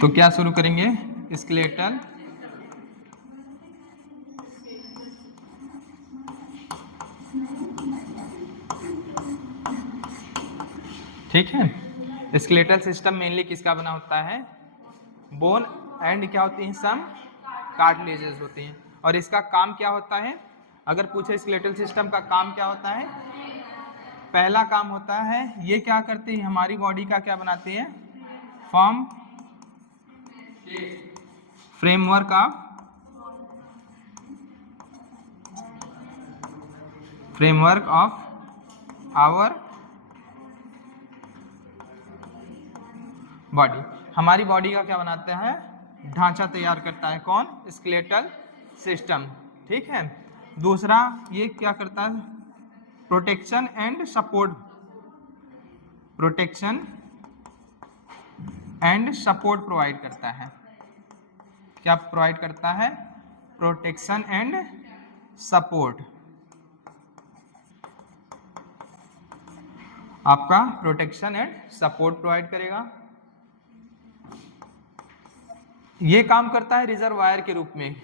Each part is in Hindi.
तो क्या शुरू करेंगे? स्केलेटल ठीक है। स्केलेटल सिस्टम मेनली किसका बना होता है? बोन एंड क्या होती हैं? सम कार्टिलेजेस होती हैं। और इसका काम क्या होता है? अगर पूछे स्केलेटल सिस्टम का काम क्या होता है, पहला काम होता है ये क्या करती है? हमारी बॉडी का क्या बनाती है? Form framework of our body. हमारी बॉडी का क्या बनाता है? ढांचा तैयार करता है। कौन? Skeletal system. ठीक है। दूसरा ये क्या करता है? प्रोटेक्शन एंड सपोर्ट प्रोवाइड करता है। क्या प्रोवाइड करता है? Protection and support. आपका प्रोटेक्शन एंड सपोर्ट प्रोवाइड करेगा। ये काम करता है रिजर्वायर के रूप में।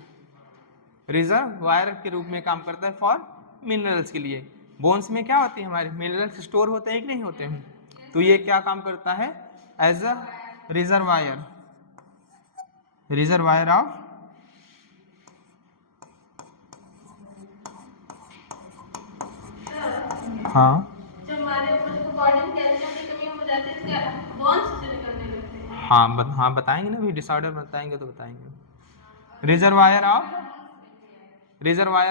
रिजर्वायर के रूप में काम करता है फॉर मिनरल्स के लिए। बोन्स में क्या होती है? हमारे मिनरल्स स्टोर होते हैं कि नहीं होते हैं? तो ये क्या काम करता है? एज अ रिजर्वायर ऑफ हाँ हाँ बताएंगे ना, भी डिसऑर्डर बताएंगे तो बताएंगे। Reservoir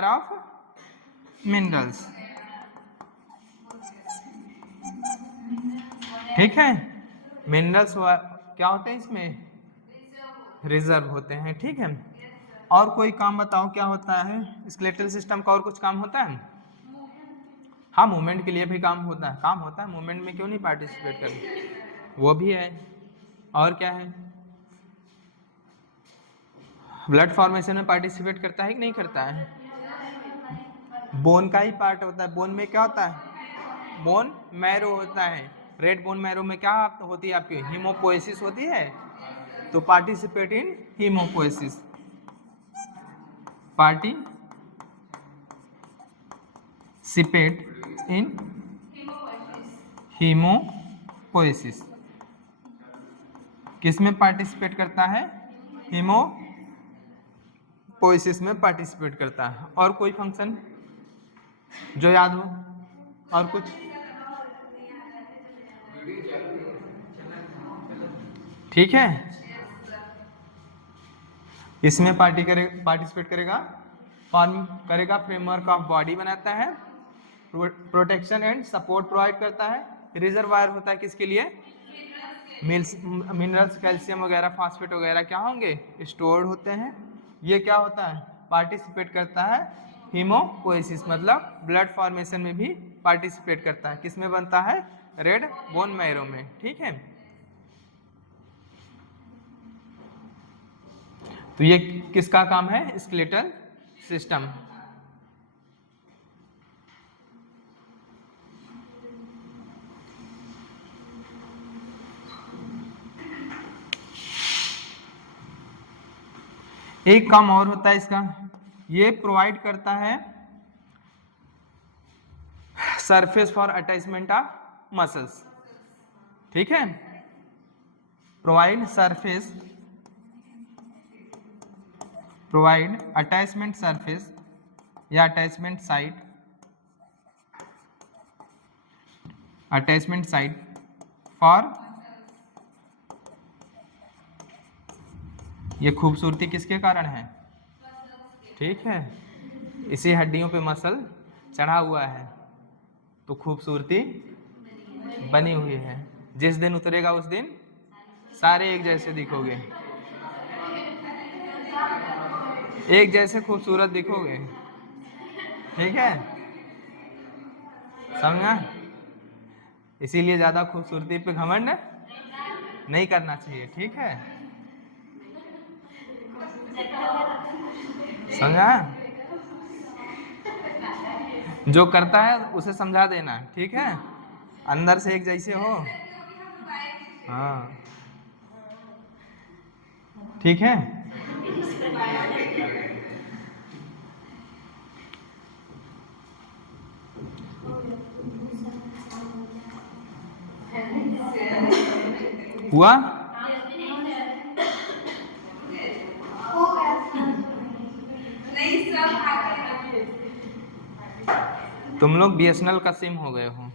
of minerals. ठीक है। मिनरल्स क्या होते हैं इसमें? रिजर्व होते हैं। ठीक है। और कोई काम बताओ क्या होता है स्केलेटल सिस्टम का? और कुछ काम होता है? हाँ, मूवमेंट के लिए भी काम होता है। मूवमेंट में क्यों नहीं पार्टिसिपेट करें? वो भी है। और क्या है? ब्लड फॉर्मेशन में पार्टिसिपेट करता है कि नहीं करता है? बोन का ही पार्ट होता है। बोन में क्या होता है? बोन मैरो होता है। रेड बोन मैरो में क्या होती है आपकी? हीमोपोएसिस होती है। तो पार्टिसिपेट इन हीमोपोएसिस। Participate in हीमोपोएसिस। किस में पार्टिसिपेट करता है? हीमोपोएसिस में पार्टिसिपेट करता है। और कोई फंक्शन जो याद हो? और कुछ? ठीक है। इसमें पार्टिसिपेट करेगा, फॉर्म करेगा, फ्रेमवर्क ऑफ बॉडी बनाता है, प्रोटेक्शन एंड सपोर्ट प्रोवाइड करता है। रिजर्वायर होता है किसके लिए? मिनरल्स, कैल्शियम वगैरह, फास्फेट वगैरह क्या होंगे? स्टोर्ड होते हैं। ये क्या होता है? पार्टिसिपेट करता है हीमोपोएसिस, मतलब ब्लड फॉर्मेशन में भी पार्टिसिपेट करता है। किस में बनता है? रेड बोन मैरो में। ठीक है। तो ये किसका काम है? Skeletal system. एक काम और होता है इसका, ये प्रोवाइड करता है surface for attachment of muscles. ठीक है। प्रोवाइड अटैचमेंट सरफेस या अटैचमेंट साइट फॉर, ये खूबसूरती किसके कारण है? ठीक है। इसी हड्डियों पे मसल चढ़ा हुआ है तो खूबसूरती बनी हुई है। जिस दिन उतरेगा उस दिन सारे एक जैसे दिखोगे, एक जैसे खूबसूरत दिखोगे। ठीक है, समझा? इसीलिए ज्यादा खूबसूरती पे घमंड नहीं करना चाहिए। ठीक है, समझा? जो करता है उसे समझा देना, ठीक है, अंदर से एक जैसे हो। हाँ ठीक है। हुआ? तुम लोग BSNL का सिम हो गए हो।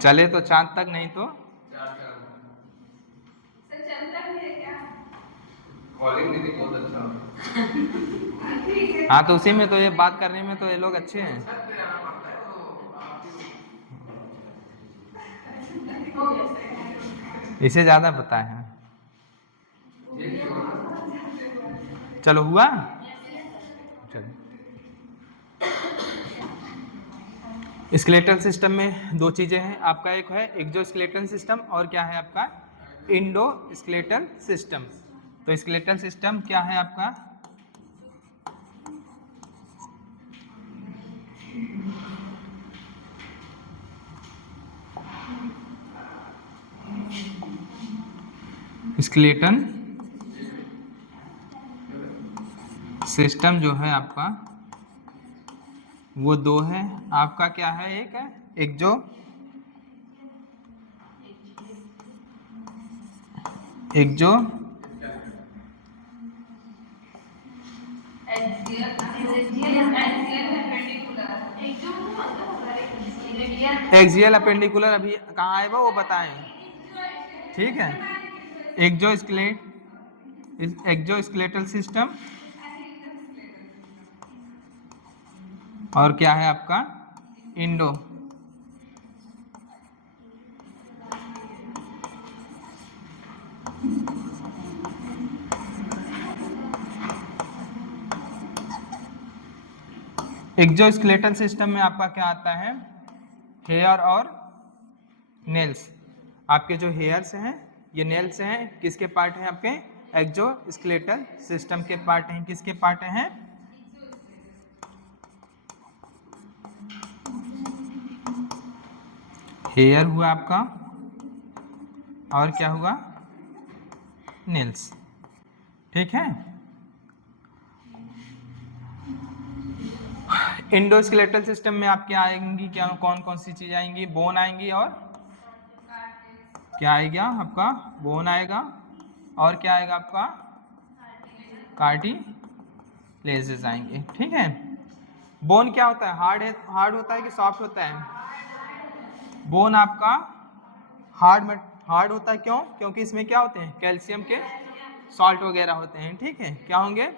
चले तो चांद तक, नहीं तो हाँ, तो उसी में तो ये बात करने में तो ये लोग अच्छे हैं। इसे ज्यादा पता है। चलो हुआ। चलो, स्केलेटल सिस्टम में दो चीजें हैं आपका, एक है एक्सोस्केलेटल सिस्टम और क्या है आपका इंडोस्केलेटल सिस्टम। तो स्केलेटल सिस्टम क्या है आपका? स्केलेटल सिस्टम जो है आपका वो दो है आपका, क्या है, एक है एक्सो एक्सियल अपेंडिकुलर। अभी कहाँ आएगा वो बताएं, ठीक है। एक्सोस्केलेटल सिस्टम और क्या है आपका इंडो। एक्सोस्केलेटल सिस्टम में आपका क्या आता है, हेयर और नेल्स। आपके जो हेयर्स हैं ये नेल्स हैं, किसके पार्ट हैं आपके एक्सोस्केलेटल सिस्टम के पार्ट हैं। किसके पार्ट हैं? हेयर हुआ आपका और क्या हुआ, नेल्स, ठीक है। इंडोस्केलेटल सिस्टम में आपके आएंगी क्या, कौन कौन सी चीज आएंगी? बोन आएंगी और क्या आएगा आपका, बोन आएगा और क्या आएगा आपका कार्टिलेजेस आएंगे, ठीक है। बोन क्या होता है, हार्ड होता है कि सॉफ्ट होता है? बोन आपका हार्ड होता है, क्यों? क्योंकि इसमें क्या होते हैं, कैल्शियम के सॉल्ट वगैरह होते हैं, ठीक है। क्या होंगे,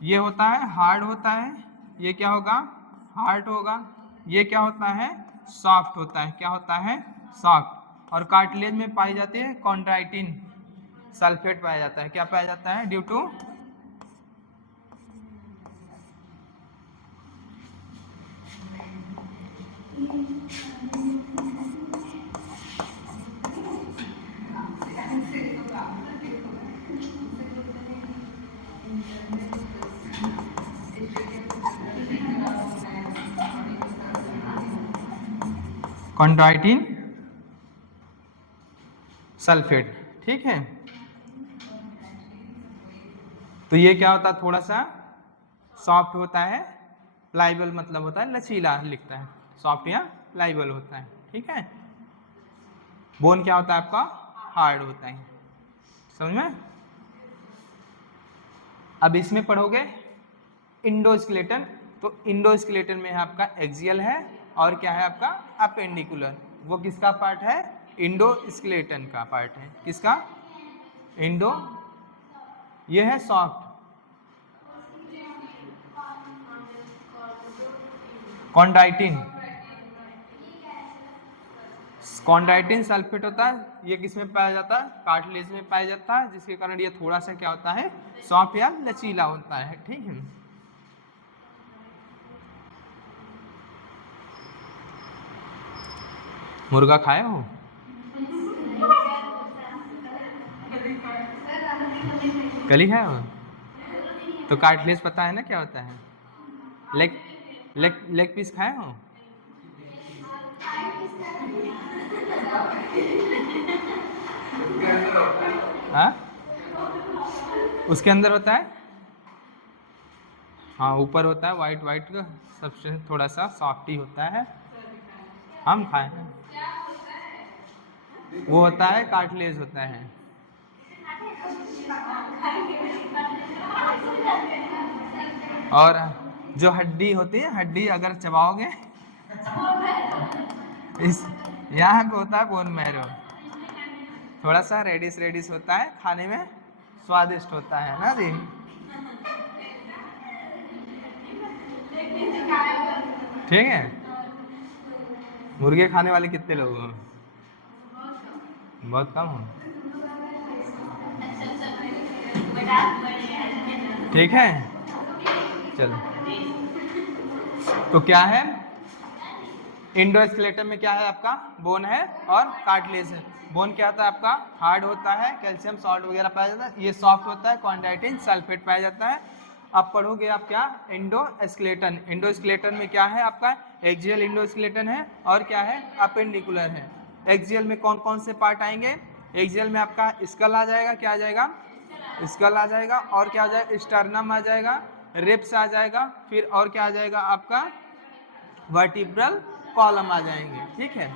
ये होता है हार्ड होता है, ये क्या होगा हार्ड होगा, ये क्या होता है सॉफ्ट होता है, क्या होता है सॉफ्ट। और कार्टिलेज में पाई जाती है कॉन्ड्राइटिन सल्फेट पाया जाता है, क्या पाया जाता है, ड्यू टू कॉन्ड्राइटिन सल्फेट, ठीक है। तो ये क्या होता है, थोड़ा सा सॉफ्ट होता है, प्लाइबल मतलब होता है लचीला, लिखता है सॉफ्ट या प्लाइबल होता है, ठीक है। बोन क्या होता है आपका, हार्ड होता है, समझ में। अब इसमें पढ़ोगे इंडोस्केलेटन, तो इंडोस्केलेटन में है आपका एक्सियल है और क्या है आपका अपेंडिकुलर। वो किसका पार्ट है, इंडोस्केलेटन का पार्ट है, किसका, इंडो। ये है सॉफ्ट, कॉन्ड्राइटिन कॉन्ड्राइटिन सल्फेट होता है, ये किस में पाया जाता है, कार्टिलेज में पाया जाता है, जिसके कारण ये थोड़ा सा क्या होता है सॉफ्ट या लचीला होता है, ठीक है। मुर्गा खाए हो? कली खाए हो? तो कार्टिलेज पता है ना क्या होता है? लेग लेग लेग पीस खाए हो? हाँ, उसके अंदर होता है। हाँ, ऊपर होता है वाइट वाइट का सब्सटेंस, थोड़ा सा सॉफ्ट ही होता है। हम खाए हैं। वो होता है कार्टिलेज होता है। और जो हड्डी होती है, हड्डी अगर चबाओगे इस यहाँ पे होता है बोन मैरो, थोड़ा सा रेडिश रेडिश होता है, खाने में स्वादिष्ट होता है ना जी। ठीक है। मुर्गे खाने वाले कितने लोग हो? बहुत कम हो। ठीक है, चलो। तो क्या है इंडोस्केलेटन में? क्या है आपका? बोन है और कार्टिलेज है। बोन क्या होता है आपका? हार्ड होता है, कैल्शियम सॉल्ट वगैरह पाया जाता है। ये सॉफ्ट होता है, क्वांडाइटिन सल्फेट पाया जाता है। अब पढ़ोगे आप क्या? इंडोस्केलेटन। इंडोस्केलेटन में क्या है आपका? एक्सियल इंडोस्केलेटन है और क्या है? अपेंडिकुलर है। एक्सियल में कौन कौन से पार्ट आएंगे? एक्सियल में आपका स्कल आ जाएगा। क्या आ जाएगा? स्कल आ जाएगा। और क्या आ जाएगा? स्टर्नम आ जाएगा, रिब्स आ जाएगा, फिर और क्या आ जाएगा आपका? वर्टिब्रल कॉलम आ जाएंगे। ठीक है।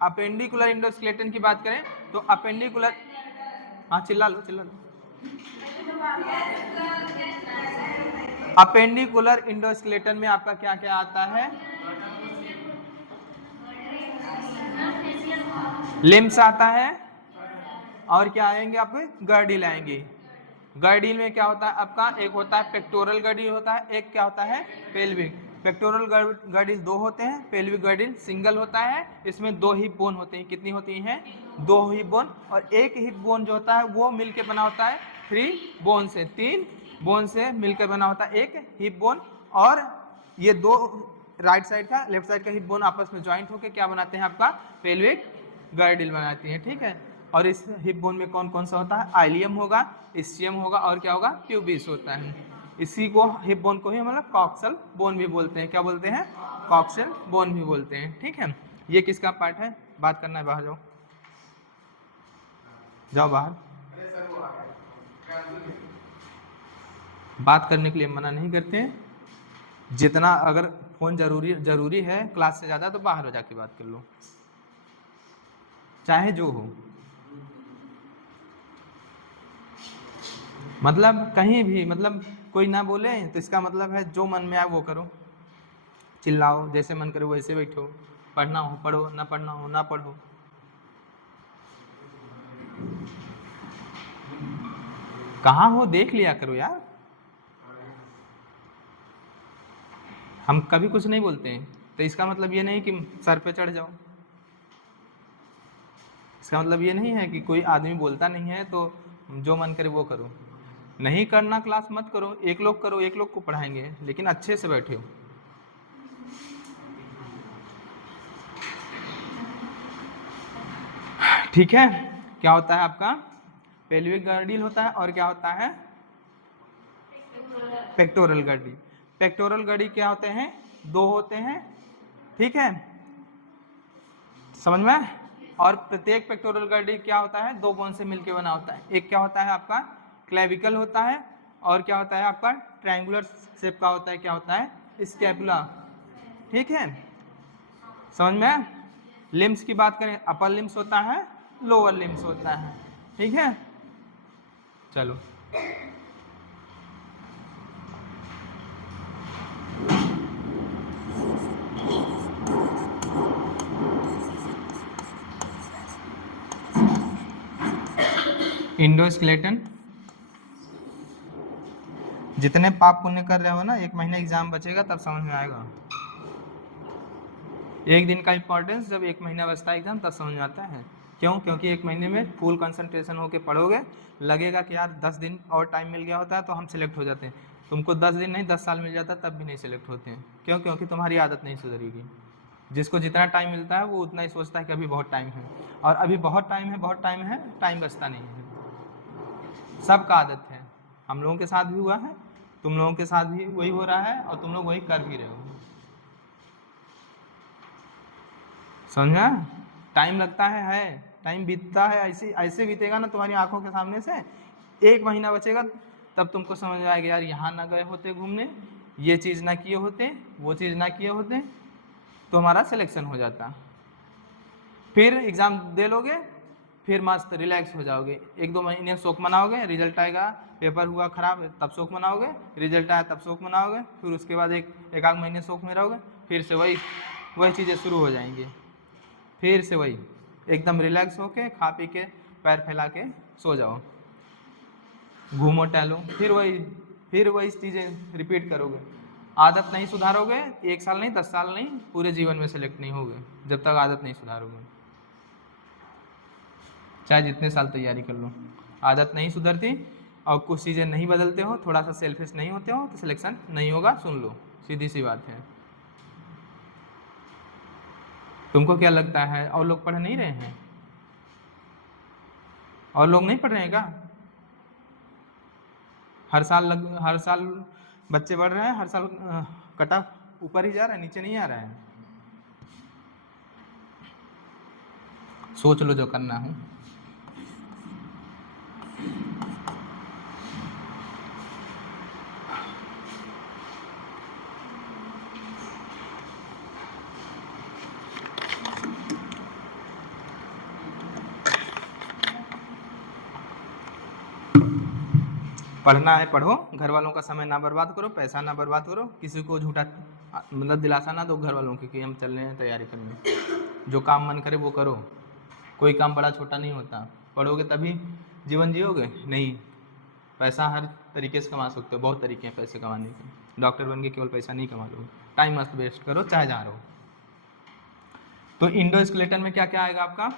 अपेंडिकुलर इंडोस्केलेटन की बात करें तो अपेंडिकुलर, हाँ चिल्ला लो चिल्ला लो। अपेंडिकुलर इंडोस्केलेटन में आपका क्या क्या आता है? लिम्स आता है, और क्या आएंगे आपके? गर्डिल आएंगे। गर्डिल में क्या होता है आपका? एक होता है पेक्टोरल गर्डिल होता है, एक क्या होता है? पेल्विक। पेक्टोरल गर्डिल दो होते हैं, पेल्विक गर्डिल सिंगल होता है। इसमें दो हिप बोन होते हैं। कितनी होती हैं? दो हिप बोन। और एक हिप बोन जो होता है वो मिलके बना होता है 3 बोन से, 3 बोन से मिलकर बना होता है एक हिप बोन। और ये दो राइट साइड का लेफ्ट साइड का हिप बोन आपस में ज्वाइंट होकर क्या बनाते हैं आपका? पेल्विक गर्डिल बनाती हैं। ठीक है। और इस हिप बोन में कौन कौन सा होता है? आइलियम होगा, इस्चियम होगा, और क्या होगा? प्यूबिस होता है। इसी को हिप बोन को ही हम लोग कॉक्सल बोन भी बोलते हैं। क्या बोलते हैं? कॉक्सल बोन भी बोलते हैं। ठीक है। ये किसका पार्ट है? बात करना है, बाहर जाओ, जाओ बाहर। बात करने के लिए मना नहीं करते हैं। जितना अगर फोन जरूरी है क्लास से ज़्यादा तो बाहर हो जाके बात कर लो, चाहे जो हो। मतलब कहीं भी, मतलब कोई ना बोले तो इसका मतलब है जो मन में आए वो करो। चिल्लाओ, जैसे मन करे वैसे बैठो। पढ़ना हो पढ़ो, ना पढ़ना हो ना पढ़ो। कहाँ हो देख लिया करो यार। हम कभी कुछ नहीं बोलते हैं तो इसका मतलब ये नहीं कि सर पे चढ़ जाओ। इसका मतलब ये नहीं है कि कोई आदमी बोलता नहीं है तो जो मन करे वो करो। नहीं करना क्लास मत करो, एक लोग करो, एक लोग को पढ़ाएंगे, लेकिन अच्छे से बैठे हो। ठीक है। क्या होता है आपका? पेल्विक गर्डिल होता है, और क्या होता है? Pectoral girdle. पेक्टोरल गर्डिल क्या होते हैं? दो होते हैं। ठीक है, समझ में? और प्रत्येक पेक्टोरल गर्डिल क्या होता है? दो बोन से मिलकर बना होता है। एक क्या होता है आपका? क्लेविकल होता है, और क्या होता है आपका? ट्रायंगुलर शेप का होता है। क्या होता है? स्कैपुला। ठीक है, समझ में? लिम्स की बात करें, अपर लिम्स होता है, लोअर लिम्स होता है। ठीक है, चलो। इंडोस्केलेटन, जितने पाप पुण्य कर रहे हो ना, 1 महीने एग्जाम बचेगा तब समझ में आएगा। एक दिन का इंपॉर्टेंस जब 1 महीना बचता है एग्जाम तब समझ में आता है। क्यों? क्योंकि 1 महीने में फुल कंसंट्रेशन होके पढ़ोगे। लगेगा कि यार 10 दिन और टाइम मिल गया होता है तो हम सिलेक्ट हो जाते हैं। तुमको 10 दिन नहीं 10 साल मिल जाता तब भी नहीं सिलेक्ट होते हैं। क्यों? क्योंकि तुम्हारी आदत नहीं सुधरेगी। जिसको जितना टाइम मिलता है वो उतना ही सोचता है कि अभी बहुत टाइम है, और अभी बहुत टाइम है, बहुत टाइम है, टाइम बचता नहीं है। सबका आदत है, हम लोगों के साथ भी हुआ है, तुम लोगों के साथ भी वही हो रहा है, और तुम लोग वही कर भी रहे हो। समझा? टाइम लगता है, टाइम बीतता है, ऐसे ऐसे बीतेगा ना तुम्हारी आंखों के सामने से। 1 महीना बचेगा तब तुमको समझ में आएगा यार यहाँ ना गए होते घूमने, ये चीज़ ना किए होते, वो चीज़ ना किए होते, तो हमारा सिलेक्शन हो जाता। फिर एग्ज़ाम दे लोगे, फिर मस्त रिलैक्स हो जाओगे। 1-2 महीने शोक मनाओगे, रिजल्ट आएगा, पेपर हुआ ख़राब तब शोक मनाओगे, रिजल्ट आया तब शोक मनाओगे, फिर उसके बाद एक आध महीने शोक में रहोगे, फिर से वही चीज़ें शुरू हो जाएंगी। फिर से वही एकदम रिलैक्स होके खा पी के पैर फैला के सो जाओ, घूमो टहलो, फिर वही चीज़ें रिपीट करोगे। आदत नहीं सुधारोगे, 1 साल नहीं, 10 साल नहीं, पूरे जीवन में सेलेक्ट नहीं होगे जब तक आदत नहीं सुधारोगे। चाहे जितने साल तैयारी कर लो, आदत नहीं सुधरती और कुछ चीज़ें नहीं बदलते हो, थोड़ा सा सेल्फिश नहीं होते हो, तो सिलेक्शन नहीं होगा। सुन लो, सीधी सी बात है। तुमको क्या लगता है और लोग पढ़ नहीं रहे हैं? और लोग नहीं पढ़ रहे हैं क्या? हर साल बच्चे बढ़ रहे हैं, हर साल कटा ऊपर ही जा रहा है, नीचे नहीं आ रहा है। सोच लो जो करना है। पढ़ना है पढ़ो, घर वालों का समय ना बर्बाद करो, पैसा ना बर्बाद करो, किसी को झूठा मतलब दिलासा ना दो घर वालों की कि हम चल रहे हैं तैयारी करने। जो काम मन करे वो करो, कोई काम बड़ा छोटा नहीं होता। पढ़ोगे तभी जीवन जियोगे? नहीं, पैसा हर तरीके से कमा सकते हो, बहुत तरीके हैं पैसे कमाने के। डॉक्टर बन के केवल पैसा नहीं कमा लोगे, टाइम मस्त वेस्ट करो चाहे जहाँ रहो। तो इंडोस्केलेटन में क्या क्या आएगा आपका?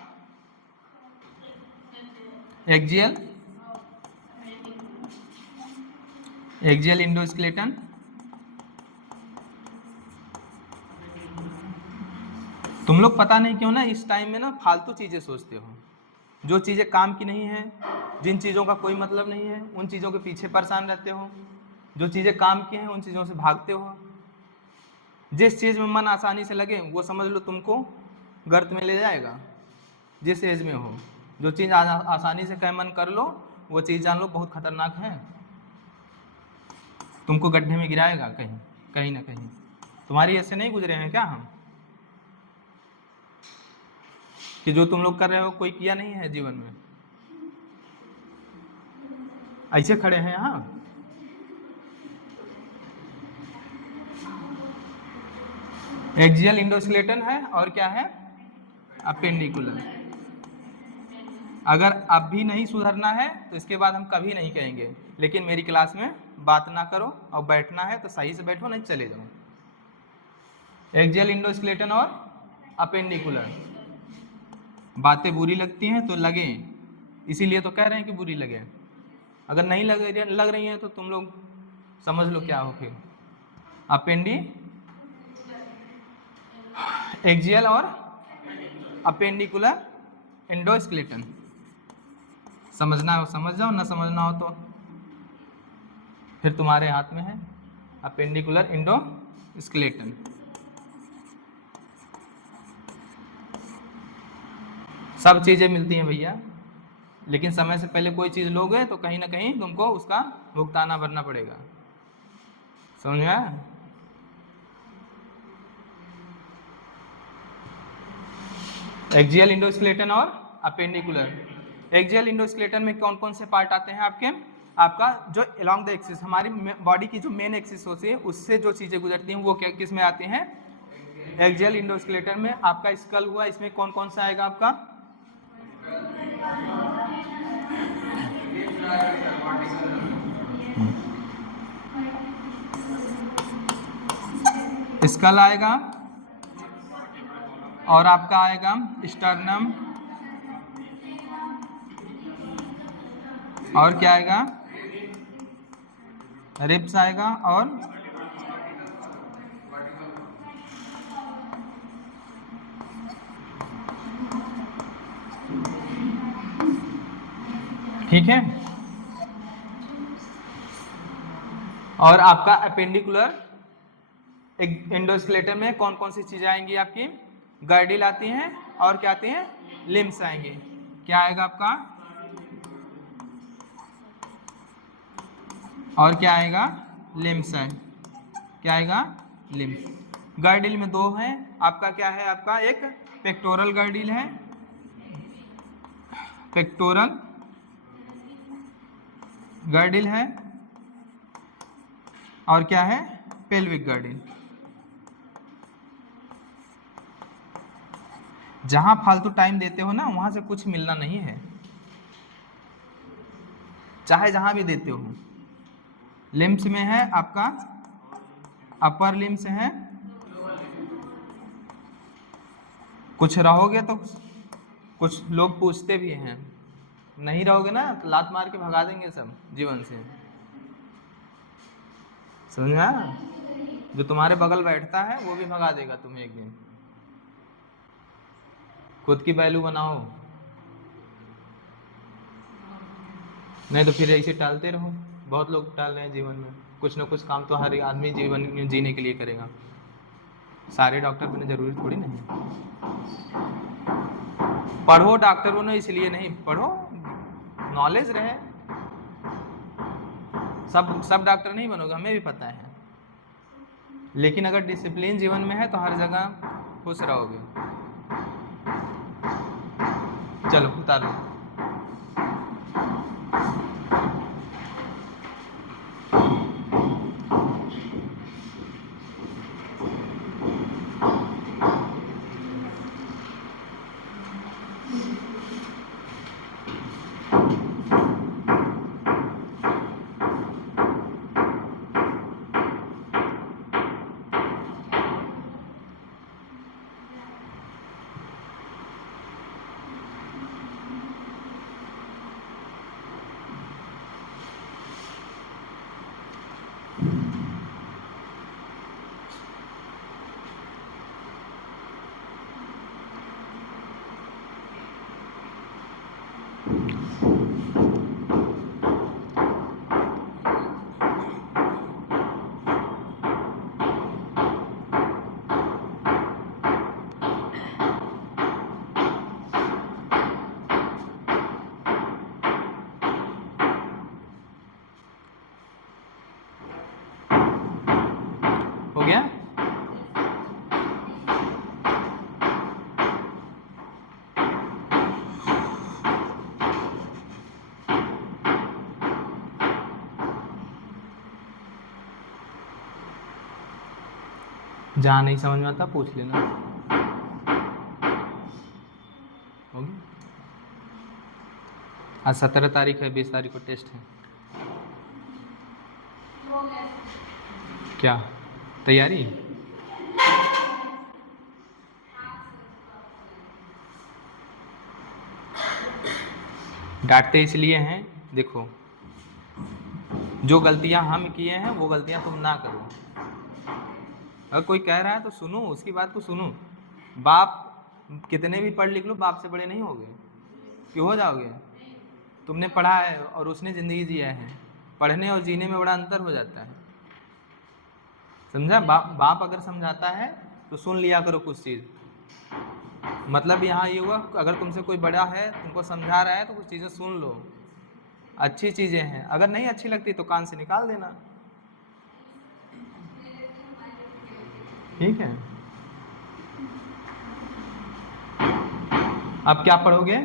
एक्सियल इंडोस्केलेटन, तुम लोग पता नहीं क्यों ना इस टाइम में ना फालतू चीज़ें सोचते हो, जो चीज़ें काम की नहीं है, जिन चीज़ों का कोई मतलब नहीं है, उन चीज़ों के पीछे परेशान रहते हो। जो चीज़ें काम की हैं उन चीज़ों से भागते हो। जिस चीज़ में मन आसानी से लगे वो समझ लो तुमको गर्त में ले जाएगा। जिस एज में हो, जो चीज़ आसानी से कहीं मन कर लो वो चीज़ जान लो बहुत खतरनाक है, तुमको गड्ढे में गिराएगा कहीं ना कहीं। तुम्हारी ऐसे नहीं गुजरे हैं क्या हम, कि जो तुम लोग कर रहे हो कोई किया नहीं है जीवन में? ऐसे खड़े हैं यहाँ। एक्सियल इंडोस्केलेटन है और क्या है? अपेंडिकुलर। अगर अब भी नहीं सुधरना है तो इसके बाद हम कभी नहीं कहेंगे, लेकिन मेरी क्लास में बात ना करो, और बैठना है तो सही से बैठो, नहीं चले जाओ। एक्सियल इंडोस्केलेटन और अपेंडिकुलर, बातें बुरी लगती हैं तो लगे, इसीलिए तो कह रहे हैं कि बुरी लगे। अगर नहीं लग रही हैं तो तुम लोग समझ लो क्या हो फिर। एक्सियल और अपेंडिकुलर इंडोस्केलेटन, समझना हो समझ जाओ, ना समझना हो तो फिर तुम्हारे हाथ में है। अपेंडिकुलर इंडोस्केलेटन, सब चीज़ें मिलती हैं भैया, लेकिन समय से पहले कोई चीज़ लोगे तो कहीं ना कहीं तुमको उसका भुगताना भरना पड़ेगा। समझ में आया? एक्सियल इंडोस्केलेटन और अपेंडिकुलर। एक्सियल इंडोस्केलेटन में कौन कौन से पार्ट आते हैं आपके? आपका जो अलोंग द एक्सिस, हमारी बॉडी की जो मेन एक्सिस होती है उससे जो चीज़ें गुजरती हैं वो क्या किस में आती हैं? एक्सियल इंडोस्केलेटन में। आपका स्कल हुआ, इसमें कौन कौन सा आएगा आपका? स्कल आएगा, और आपका आएगा स्टर्नम, और क्या आएगा? रिब्स आएगा, और ठीक है। और आपका अपेंडिकुलर एंडोस्केलेटन में कौन कौन सी चीजें आएंगी आपकी? गर्डिल आती हैं और क्या आती हैं? लिम्स आएंगे। क्या आएगा आपका? और क्या आएगा? लिम्स आए। क्या आएगा? लिम्स। गर्डिल में दो हैं आपका। क्या है आपका? एक पेक्टोरल गर्डिल है, पेक्टोरल गर्डिल है, और क्या है? Pelvic girdle. जहां फालतू टाइम देते हो ना वहां से कुछ मिलना नहीं है, चाहे जहां भी देते हो। लिम्स में है आपका अपर लिम्स है, कुछ रहोगे तो कुछ लोग पूछते भी हैं, नहीं रहोगे ना तो लात मार के भगा देंगे सब जीवन से। समझा? जो तुम्हारे बगल बैठता है वो भी भगा देगा तुम्हें एक दिन। खुद की वैल्यू बनाओ, नहीं तो फिर ऐसे टालते रहो। बहुत लोग टाल रहे हैं जीवन में, कुछ ना कुछ काम तो हर आदमी जीवन में जीने के लिए करेगा। सारे डॉक्टर बनने जरूरी थोड़ी नहीं। पढ़ो डॉक्टर बनो इसलिए नहीं, पढ़ो नॉलेज रहे। सब डॉक्टर नहीं बनोगे, हमें भी पता है, लेकिन अगर डिसिप्लिन जीवन में है तो हर जगह खुश रहोगे। चलो उतारो। हो गया? जहाँ नहीं समझ में आता पूछ लेना। होगी? आज 17 तारीख है, 20 तारीख को टेस्ट है। क्या तैयारी? डांटते इसलिए हैं, देखो जो गलतियां हम किए हैं वो गलतियां तुम ना करो। अगर कोई कह रहा है तो सुनो, उसकी बात को सुनो। बाप कितने भी पढ़ लिख लो, बाप से बड़े नहीं होगे। क्यों हो जाओगे? तुमने पढ़ा है और उसने ज़िंदगी जिया है, पढ़ने और जीने में बड़ा अंतर हो जाता है। समझा? बाप अगर समझाता है तो सुन लिया करो कुछ चीज़। मतलब यहाँ ये हुआ, अगर तुमसे कोई बड़ा है तुमको समझा रहा है तो कुछ चीज़ें सुन लो, अच्छी चीज़ें हैं। अगर नहीं अच्छी लगती तो कान से निकाल देना। ठीक है? अब क्या पढ़ोगे?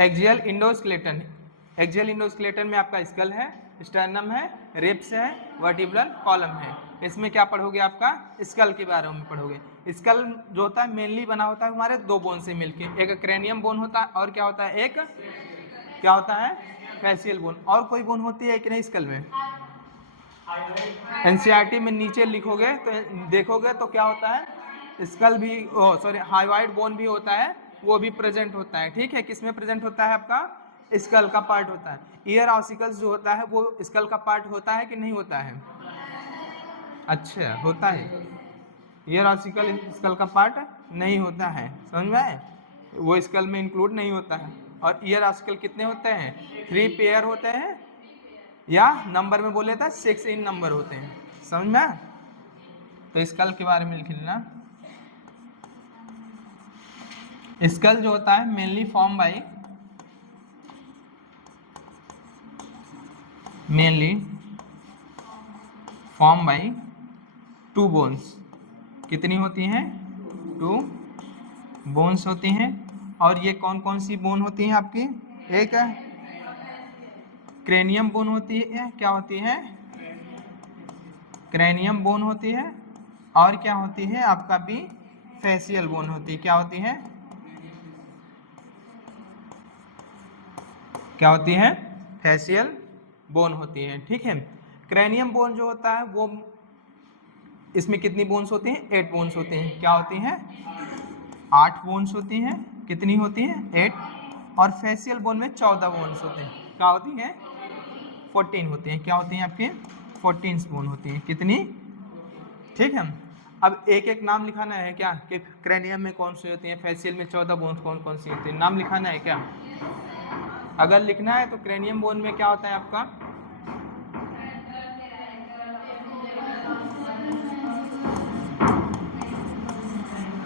Axial endoskeleton. एक्सियल इंडोस्केलेटन में आपका स्कल है, स्टर्नम है, रिब्स है, वर्टिब्रल कॉलम है। इसमें क्या पढ़ोगे? आपका स्कल के बारे में पढ़ोगे। स्कल जो होता है मेनली बना होता है हमारे दो बोन से मिलके, एक क्रेनियम बोन होता है और क्या होता है? एक क्या होता है? Facial bone. और कोई बोन होती है कि नहीं स्कल में? एनसीईआरटी में नीचे लिखोगे तो देखोगे तो क्या होता है? स्कल भी, सॉरी, हाइवाइड बोन भी होता है, वो भी प्रेजेंट होता है। ठीक है? किसमें प्रेजेंट होता है? आपका स्कल का पार्ट होता है। ईयर ऑसिकल्स जो होता है वो स्कल का पार्ट होता है कि नहीं होता है? अच्छा, होता है। ईयर ऑसिकल स्कल का पार्ट नहीं होता है, समझ में आए? वो स्कल में इंक्लूड नहीं होता है। और ईयर आर्टिकल कितने होते हैं? 3 पेयर होते हैं, या नंबर में बोले था 6 इन नंबर होते हैं। समझ में आया? तो स्कल के बारे में लिख लेना। स्कल जो होता है मेनली फॉर्म बाई 2 बोन्स। कितनी होती हैं? 2 बोन्स होती हैं। और ये कौन कौन सी बोन होती हैं आपकी? एक क्रेनियम बोन होती है। क्या होती है? क्रेनियम बोन होती है। और क्या होती है आपका? भी फेशियल बोन होती है। क्या होती है? क्या होती है? फेशियल बोन होती है। ठीक है। क्रेनियम बोन जो होता है वो, इसमें कितनी बोन्स होती हैं? 8 बोन्स होती हैं। क्या होती हैं? 8 बोन्स होती हैं। कितनी होती हैं? 8। और फेशियल बोन में 14 बोन्स होते हैं। क्या होती हैं? 14 होती हैं। क्या होती हैं आपके? 14 बोन होती हैं। कितनी? ठीक है। अब एक एक नाम लिखाना है क्या, कि क्रेनियम में कौन सी होती है, फेशियल में 14 बोन्स कौन कौन सी होती है, नाम लिखाना है क्या? अगर लिखना है तो क्रेनियम बोन में क्या होता है आपका?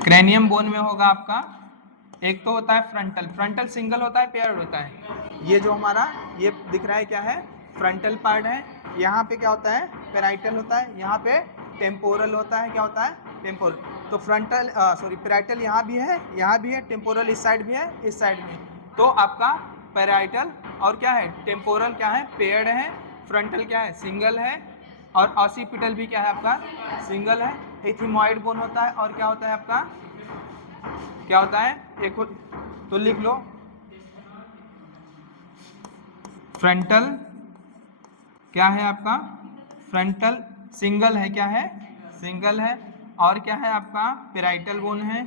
क्रेनियम बोन में होगा आपका, एक तो होता है फ्रंटल। फ्रंटल सिंगल होता है, पेयर्ड होता है? ये जो हमारा ये दिख रहा है क्या है? फ्रंटल पार्ट है। यहाँ पे क्या होता है? पैराइटल होता है। यहाँ पे टेम्पोरल होता है। क्या होता है? टेम्पोरल। तो फ्रंटल पैराइटल यहाँ भी है, टेम्पोरल इस साइड भी है, इस साइड भी। तो आपका पैराइटल और क्या है? टेम्पोरल क्या है? पेयर्ड है। फ्रंटल क्या है? सिंगल है। और ऑसिपिटल भी क्या है आपका? सिंगल है। एथिमॉइड बोन होता है। और क्या होता है आपका? क्या होता है? एक तो लिख लो, फ्रंटल क्या है आपका? फ्रंटल सिंगल है। क्या है? सिंगल है। और क्या है आपका? पैराइटल बोन है।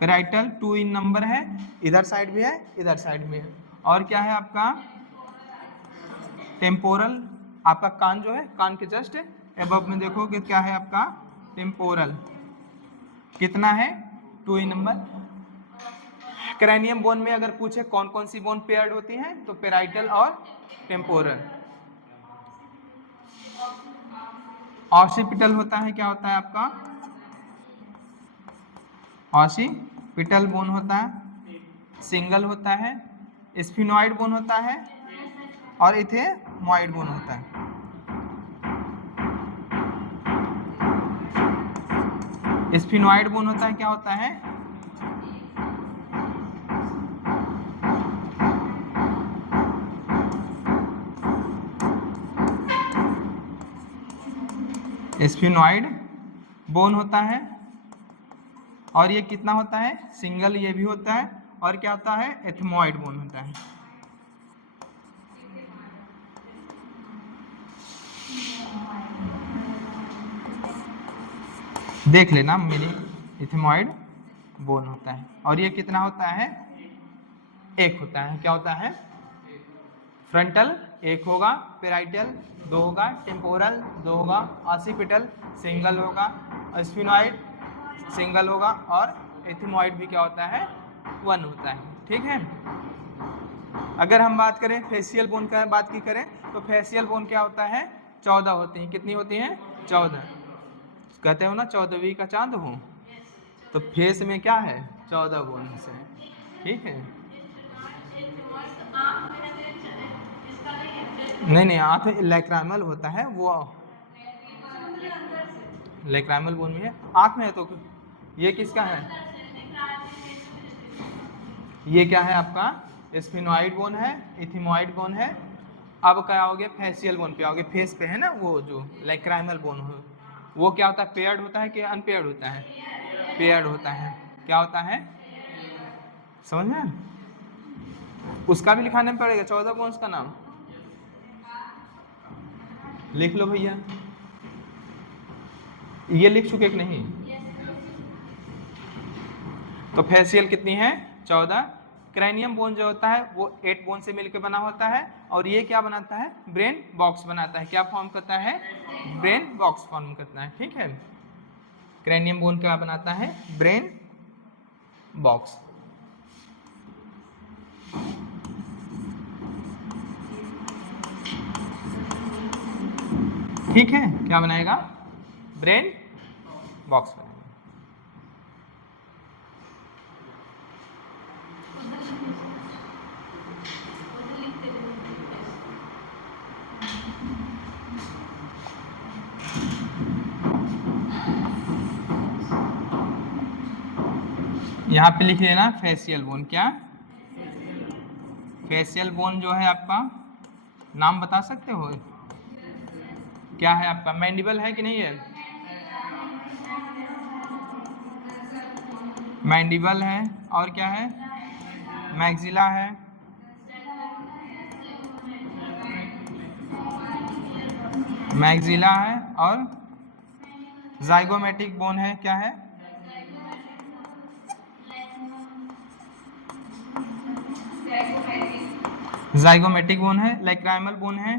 पैराइटल 2 इन नंबर है, इधर साइड भी है, इधर साइड भी है। और क्या है आपका? टेम्पोरल। आपका कान जो है, कान के जस्ट एबव में देखोगे क्या है आपका? टेम्पोरल। कितना है? 2 इन नंबर। क्रेनियम बोन में अगर पूछे कौन कौन सी बोन पेयर्ड होती हैं, तो पैराइटल और टेम्पोरल। ऑसिपिटल होता है। क्या होता है आपका? ऑसिपिटल बोन होता है, सिंगल होता है। स्फिनॉइड बोन होता है और इथेमॉइड बोन होता है। स्फिनॉइड बोन होता है। क्या होता है? स्फिनॉइड बोन होता है। और ये कितना होता है? सिंगल ये भी होता है। और क्या होता है? एथमॉइड बोन होता है। देख लेना मेरी, एथमॉइड बोन होता है। और ये कितना होता है? एक होता है। क्या होता है? फ्रंटल एक होगा, पैराइटल 2 होगा, टेम्पोरल 2 होगा, ऑसिपिटल सिंगल होगा, स्फिनॉइड सिंगल होगा, और एथिमॉइड भी क्या होता है? 1 होता है। ठीक है। अगर हम बात करें फेशियल बोन का, बात की करें तो फेशियल बोन क्या होता है? 14 होती हैं। कितनी होती हैं? 14। कहते हो ना 14वीं का चांद हूँ, तो फेस में क्या है? 14 बोन है। ठीक है। नहीं, आंख लैक्राइमल होता है वो, लैक्राइमल बोन में है, आंख में है। तो ये किसका है? ये क्या है आपका? स्फिनॉइड बोन है, इथिमॉइड बोन है। अब क्या आओगे? फेशियल बोन पे आओगे। फेस पे है ना वो जो लैक्राइमल बोन हो, वो क्या होता है? पेयर्ड होता है कि अनपेयर्ड होता है? पेयर्ड होता है। क्या होता है? समझ में? उसका भी लिखाने में पड़ेगा 14 बोन्स का नाम। लिख लो भैया। ये लिख चुके कि नहीं? तो फेशियल कितनी है? 14। क्रेनियम बोन जो होता है वो 8 बोन से मिलकर बना होता है। और ये क्या बनाता है? ब्रेन बॉक्स बनाता है। क्या फॉर्म करता है? ब्रेन बॉक्स फॉर्म करता है। ठीक है। क्रेनियम बोन क्या बनाता है? Brain box. ठीक है, क्या बनाएगा? ब्रेन बॉक्स बनाएगा। यहाँ पे लिख लेना फेशियल बोन। क्या? फेशियल बोन जो है आपका, नाम बता सकते हो क्या है आपका? मैंडिबल है कि नहीं है? मैंडिबल है, और क्या है? मैक्सिला है, मैक्सिला है, और जाइगोमेटिक बोन है। क्या है? जाइगोमेटिक बोन है। लाइक्राइमल बोन है,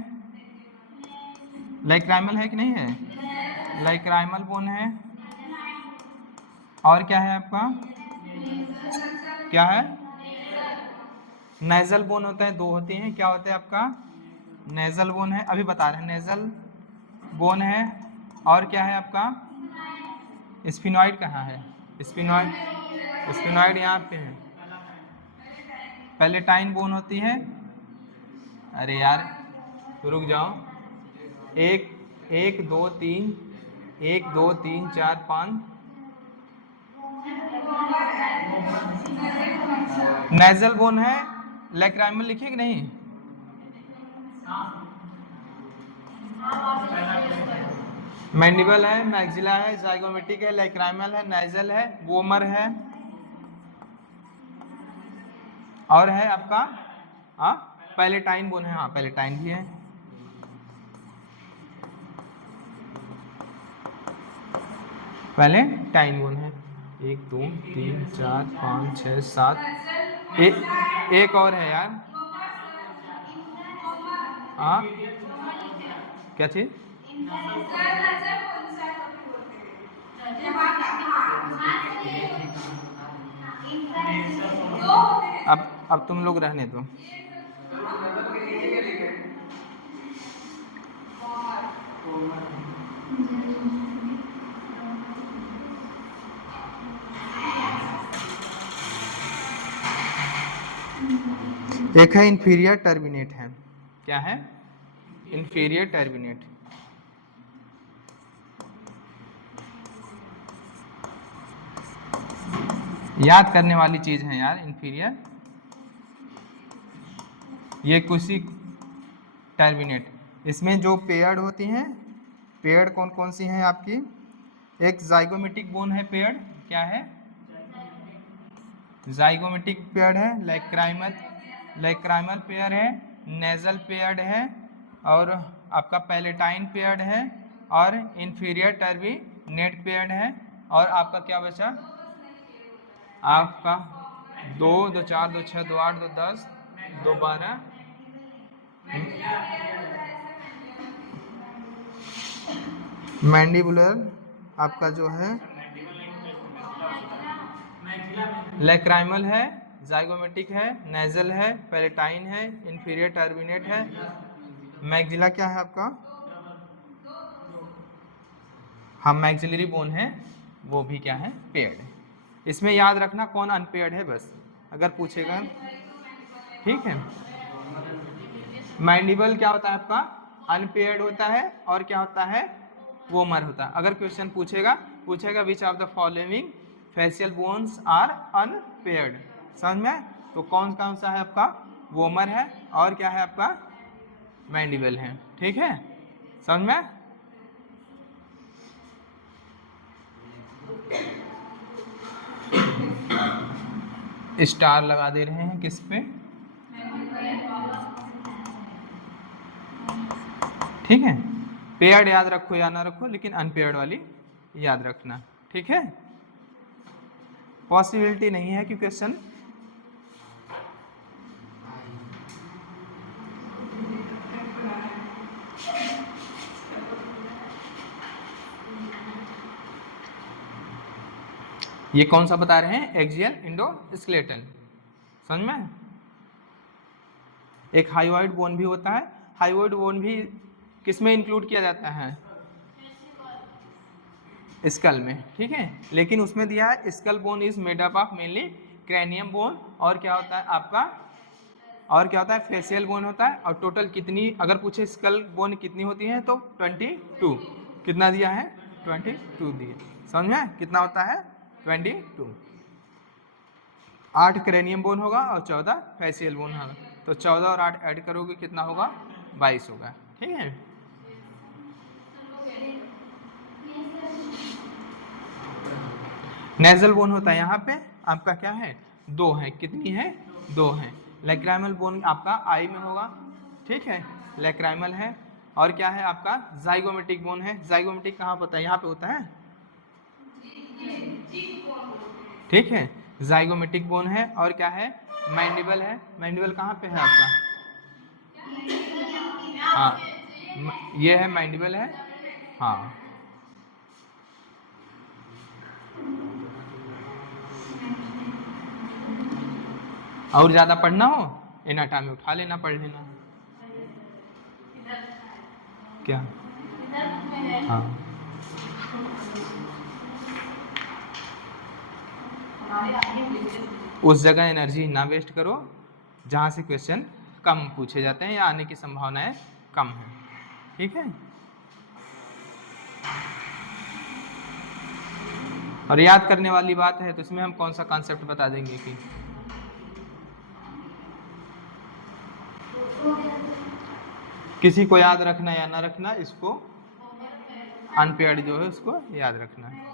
लाइक्राइमल है कि नहीं है? लाइक्राइमल बोन है, और क्या है आपका? क्या है? नेजल बोन होता है, 2 होते हैं। क्या होते हैं आपका? नेजल बोन है, अभी बता रहे हैं, नेजल बोन है, और क्या है आपका? स्फिनॉइड कहाँ है? स्फिनॉइड, स्फिनॉइड यहाँ पे है। पैलेटाइन बोन होती है। अरे यार रुक जाओ, 1 1 2 3 1 2 3 4 5 नेजल बोन है। लैक्राइमल लिखे कि नहीं? मैंडिबल है, मैक्सिला है, जाइगोमेटिक है, लैक्राइमल है, नेजल है, वोमर है, और है आपका पैलेटाइन बोन है। हाँ, पैलेटाइन भी है। पैलेटाइन बोन है। 1 2 3 4 5 6 7 एक और है यार। हाँ, क्या चीज? अब तुम लोग रहने दो। एक है इंफीरियर टर्मिनेट है। क्या है? Inferior terminate. याद करने वाली चीज है यार, इंफीरियर। ये कुछ टर्मिनेट, इसमें जो पेयर्ड होती हैं, पेयर्ड कौन कौन सी हैं आपकी? एक जाइगोमेटिक बोन है पेयर्ड। क्या है? जाइगोमेटिक पेयर्ड है। लैक्राइमल पेयर है, नेजल पेयर्ड है, और आपका पैलेटाइन पेयर्ड है, और इंफीरियर टर्मिनेट पेयर्ड है। और आपका क्या बचा? आपका 2 2 4 2 6 2 8 2 10 2 12 मैंडिबुलर आपका जो है लैक्राइमल है, जाइगोमेटिक है, नेजल है, पैलेटाइन है, इंफीरियर टर्मिनेट है, मैक्सिला क्या है आपका? हाँ, मैक्सिलरी बोन है, वो भी क्या है? पेयर्ड है। इसमें याद रखना कौन अनपेयर्ड है बस, अगर पूछेगा। ठीक है, मैंडिबल क्या होता है आपका? अनपेयर्ड होता है, और क्या होता है? वोमर होता है। अगर क्वेश्चन पूछेगा which of the following facial bones are unpaired, समझ में? तो कौन कौन सा है आपका? वोमर है, और क्या है आपका? मैंडिबल है। ठीक है, समझ में? स्टार लगा दे रहे हैं किस पे? ठीक है, पेयर्ड याद रखो या ना रखो, लेकिन अनपेयर्ड वाली याद रखना। ठीक है, पॉसिबिलिटी नहीं है कि क्वेश्चन ये कौन सा बता रहे हैं? एक्सियल इंडोस्केलेटल, समझ में? एक हाइवॉइड बोन भी होता है। हाइवॉइड बोन भी किस में इंक्लूड किया जाता है? स्कल में, ठीक है। लेकिन उसमें दिया है skull bone is made up of mainly cranium bone, और क्या होता है आपका, और क्या होता है फेशियल बोन होता है। और टोटल कितनी, अगर पूछे स्कल बोन कितनी होती है तो 22। कितना दिया है 22 दिए, समझ में कितना होता है 22। 8 क्रैनियम बोन होगा और 14 फेशियल बोन होगा, तो 14 और 8 ऐड करोगे कितना होगा 22 होगा, ठीक है। नेजल बोन होता है यहाँ पे आपका क्या है 2 है, कितनी है 2 है। लैक्राइमल बोन आपका आई में होगा, ठीक है, लैक्राइमल है। और क्या है आपका जाइगोमेटिक बोन है। जाइगोमेटिक कहाँ होता है, यहाँ पे होता है, ठीक है, जाइगोमेटिक बोन है। और क्या है मैंडिबल है। मैंडिबल कहाँ पे है आपका, हाँ ये है मैंडिबल है, हाँ। और ज्यादा पढ़ना हो एनाटॉमी उठा लेना, पढ़ लेना क्या, हाँ। उस जगह एनर्जी ना वेस्ट करो जहाँ से क्वेश्चन कम पूछे जाते हैं या आने की संभावनाएं कम है, ठीक है। और याद करने वाली बात है तो इसमें हम कौन सा कॉन्सेप्ट बता देंगे कि किसी को याद रखना या ना रखना, इसको अनपेयर्ड जो है उसको याद रखना है।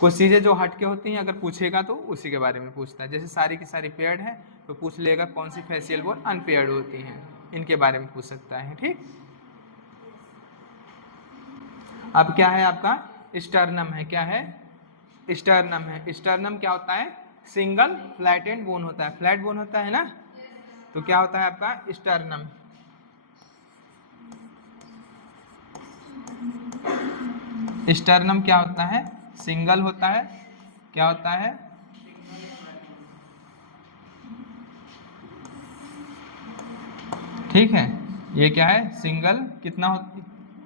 कुछ चीज़ें जो हट के होती हैं अगर पूछेगा तो उसी के बारे में पूछता है। जैसे सारी की सारी पेयर्ड है तो पूछ लेगा कौन सी फेशियल बोन अनपेयर्ड होती हैं, इनके बारे में पूछ सकता है, ठीक। अब क्या है आपका स्टर्नम है, क्या है स्टर्नम है। स्टर्नम क्या होता है सिंगल फ्लैटेंड बोन होता है, फ्लैट बोन होता है ना, तो क्या होता है आपका स्टर्नम। स्टर्नम क्या होता है सिंगल होता है, क्या होता है ठीक है। ये क्या है सिंगल, कितना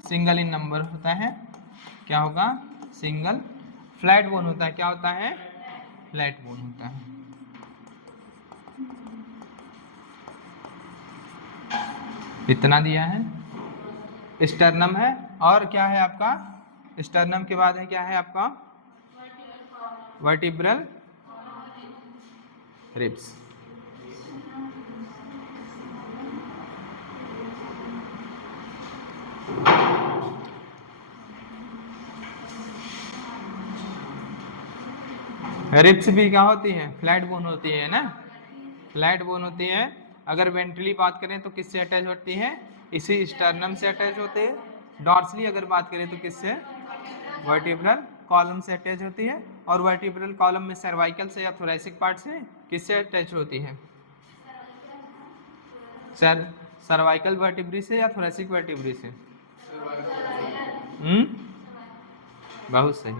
सिंगल इन नंबर होता है, क्या होगा सिंगल। फ्लैट बोन होता है, क्या होता है फ्लैट बोन होता है। इतना दिया है स्टर्नम है। और क्या है आपका स्टर्नम के बाद है क्या है आपका वर्टिब्रल रिब्स। रिब्स भी क्या होती है फ्लैट बोन होती है ना, फ्लैट बोन होती है। अगर वेंट्रली बात करें तो किससे अटैच होती है, इसी स्टर्नम से अटैच होते हैं। डॉर्सली अगर बात करें तो किससे वर्टिब्रल कॉलम से अटैच होती है। और वर्टिब्रल कॉलम में सर्वाइकल से या थोरैसिक पार्ट से किससे अटैच होती है, सर्वाइकल वर्टिब्री से या थोरैसिक वर्टिब्री से। बहुत सही।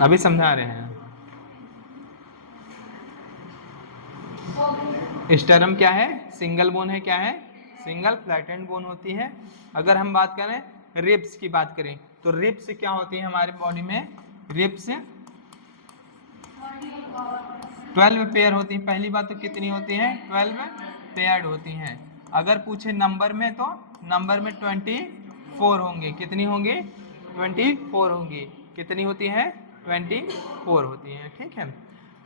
अभी समझा रहे हैं। स्टर्नम क्या है सिंगल बोन है, क्या है सिंगल फ्लैटेंड बोन होती है। अगर हम बात करें रिब्स की बात करें तो रिब्स क्या होती है हमारे बॉडी में, रिब्स 12 पेयर होती है। पहली बात तो कितनी होती है 12 पेयर्ड होती हैं। अगर पूछे नंबर में तो नंबर में 24 होंगे, कितनी होंगी 24 होंगी। कितनी होती है 24 होती हैं, ठीक है।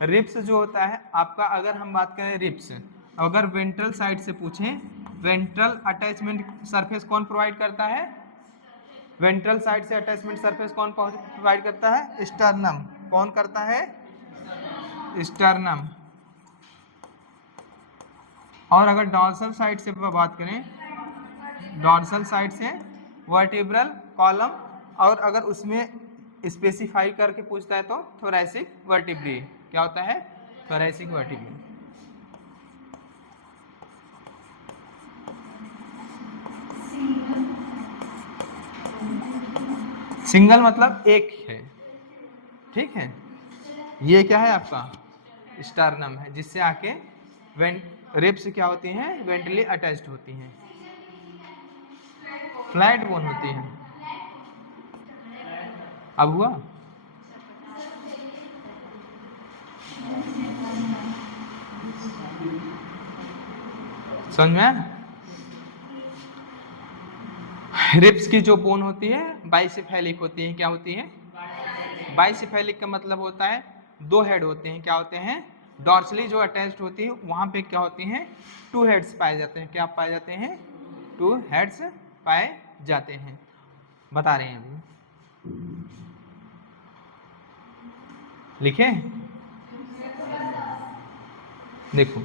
रिब्स जो होता है आपका, अगर हम बात करें रिब्स अगर वेंट्रल साइड से पूछें, वेंट्रल अटैचमेंट सरफेस कौन प्रोवाइड करता है, वेंट्रल साइड से अटैचमेंट सरफेस कौन प्रोवाइड करता है स्टर्नम। कौन करता है स्टर्नम। और अगर डॉर्सल साइड से बात करें, डॉर्सल साइड से वर्टिब्रल कॉलम, और अगर उसमें स्पेसिफाई करके पूछता है तो थोरैसिक वर्टिब्री। क्या होता है थोरैसिक वर्टिब्री। सिंगल मतलब एक है, ठीक है। ये क्या है आपका स्टर्नम है, जिससे आके रिब्स क्या होती हैं, वेंट्रली अटैच्ड होती हैं, फ्लैट बोन होती हैं। अब हुआ? समझ में आया? रिब्स की जो बोन होती है बाइसेफेलिक होती है। क्या होती है? बाइसेफेलिक का मतलब होता है दो हेड होते हैं। क्या होते हैं? डॉर्सली जो अटैच्ड होती है वहां पे क्या होती हैं, टू हेड्स पाए जाते हैं। क्या पाए जाते हैं? टू हेड्स पाए जाते हैं। बता रहे हैं अभी, लिखे देखो,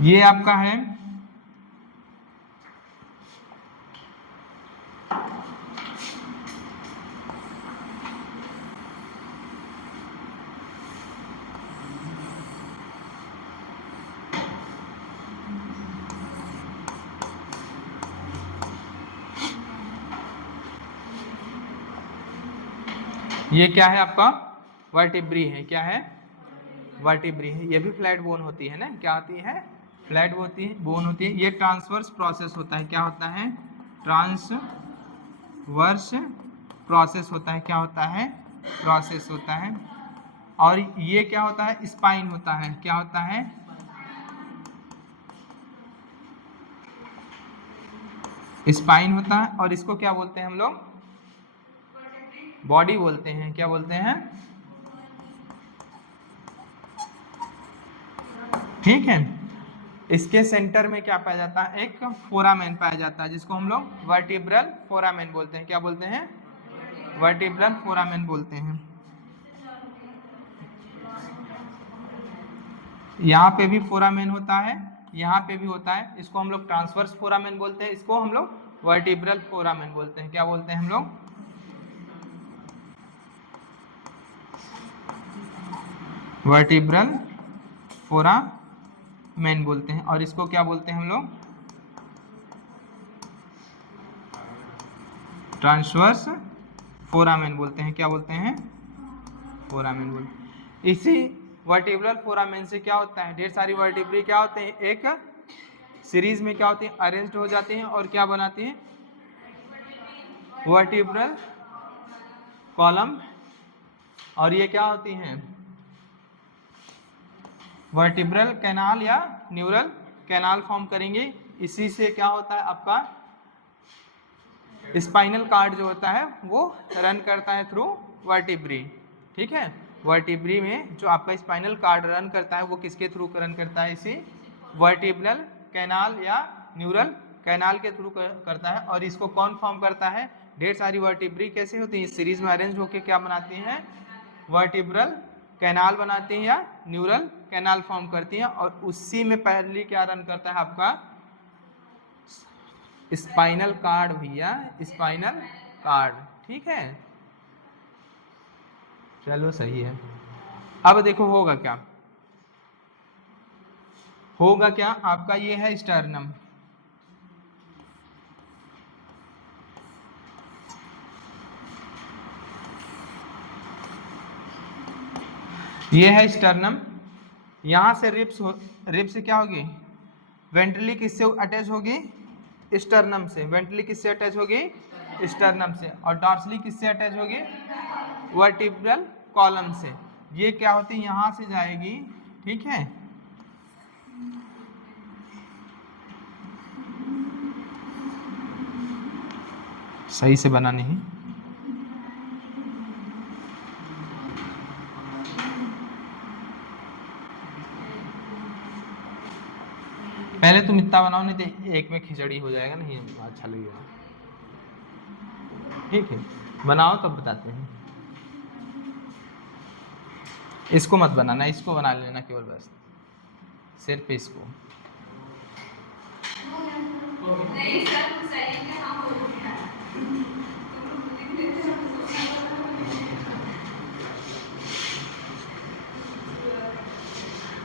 ये आपका है ये क्या है आपका? वर्टिब्री है। क्या है? वर्टिब्री है। ये भी फ्लैट बोन होती है ना। क्या होती है? फ्लैट बोन होती है। ये ट्रांसवर्स प्रोसेस होता है। क्या होता है? ट्रांसवर्स प्रोसेस होता है। क्या होता है? प्रोसेस होता है। और ये क्या होता है? स्पाइन होता है। क्या होता है? स्पाइन होता है। और इसको क्या बोलते हैं हम लोग? बॉडी बोलते हैं। क्या बोलते हैं? ठीक है। इसके सेंटर में क्या पाया जाता है? एक फोरामेन पाया जाता है, जिसको हम लोग वर्टिब्रल फोरामेन बोलते हैं। क्या बोलते हैं? वर्टिब्रल फोरामेन बोलते हैं। यहाँ पे भी फोरामेन होता है, यहाँ पे भी होता है। इसको हम लोग ट्रांसवर्स फोरामेन बोलते हैं, इसको हम लोग वर्टिब्रल फोरामेन बोलते हैं। क्या बोलते हैं हम लोग? वर्टिब्रल फोरामेन बोलते हैं। और इसको क्या बोलते हैं हम लोग? ट्रांसवर्स फोरामेन बोलते हैं। क्या बोलते हैं? फोरामेन बोलते हैं। इसी वर्टिब्रल फोरामेन से क्या होता है, ढेर सारी वर्टिब्री क्या होते हैं, एक सीरीज में क्या होती है, अरेंज्ड हो जाती हैं और क्या बनाती हैं, वर्टिब्रल कॉलम। और ये क्या होती हैं, वर्टिब्रल कैनाल या न्यूरल कैनाल फॉर्म करेंगे। इसी से क्या होता है आपका स्पाइनल कार्ड जो होता है वो रन करता है थ्रू वर्टिब्री। ठीक है, वर्टिब्री में जो आपका स्पाइनल कार्ड रन करता है वो किसके थ्रू रन करता है, इसी वर्टिब्रल कैनाल या न्यूरल कैनाल के थ्रू करता है। और इसको कौन फॉर्म करता है, ढेर सारी वर्टिब्री कैसे होती है, सीरीज में अरेंज होकर क्या बनाती हैं, वर्टिब्रल कैनाल बनाती हैं या न्यूरल कैनाल फॉर्म करती हैं। और उसी में पहले क्या रन करता है आपका स्पाइनल कार्ड भैया, स्पाइनल कार्ड। ठीक है, चलो सही है। अब देखो होगा क्या, होगा क्या आपका, ये है स्टर्नम, ये है स्टर्नम। यहां से रिब्स क्या होगी, वेंट्रली किससे अटैच होगी, स्टर्नम से। वेंट्रली किससे अटैच होगी, स्टर्नम से। और डॉर्सली किससे अटैच होगी, वर्टिब्रल कॉलम से। ये क्या होती है, यहां से जाएगी। ठीक है, सही से बना नहीं, पहले तुम इतना बनाओ, नहीं तो एक में खिचड़ी हो जाएगा, नहीं अच्छा लगेगा। ठीक है, बनाओ तब बताते हैं। इसको मत बनाना, इसको बना लेना केवल बस, सिर्फ इसको।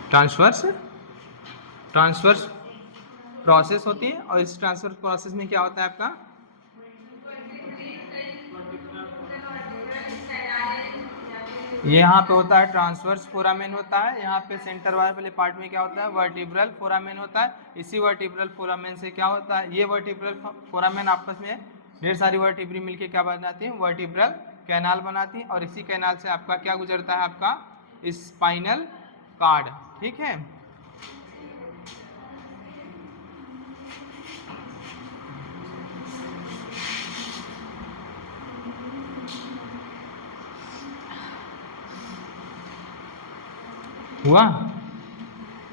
ट्रांसवर्स प्रोसेस होती है। और इस ट्रांसफर प्रोसेस में क्या होता है आपका, ये यहाँ पे होता है ट्रांसवर्स फोरामेन होता है, यहाँ पे सेंटर वाले पार्ट में क्या होता है वर्टिब्रल फोरामेन होता है। इसी वर्टिब्रल फोरामेन से क्या होता है, ये वर्टिब्रल फोरामेन आपस में ढेर सारी वर्टिब्री मिलके क्या बनाती है वर्टिब्रल कैनाल बनाती है, और इसी कैनाल से आपका क्या गुजरता है आपका स्पाइनल कार्ड। ठीक है, हुआ।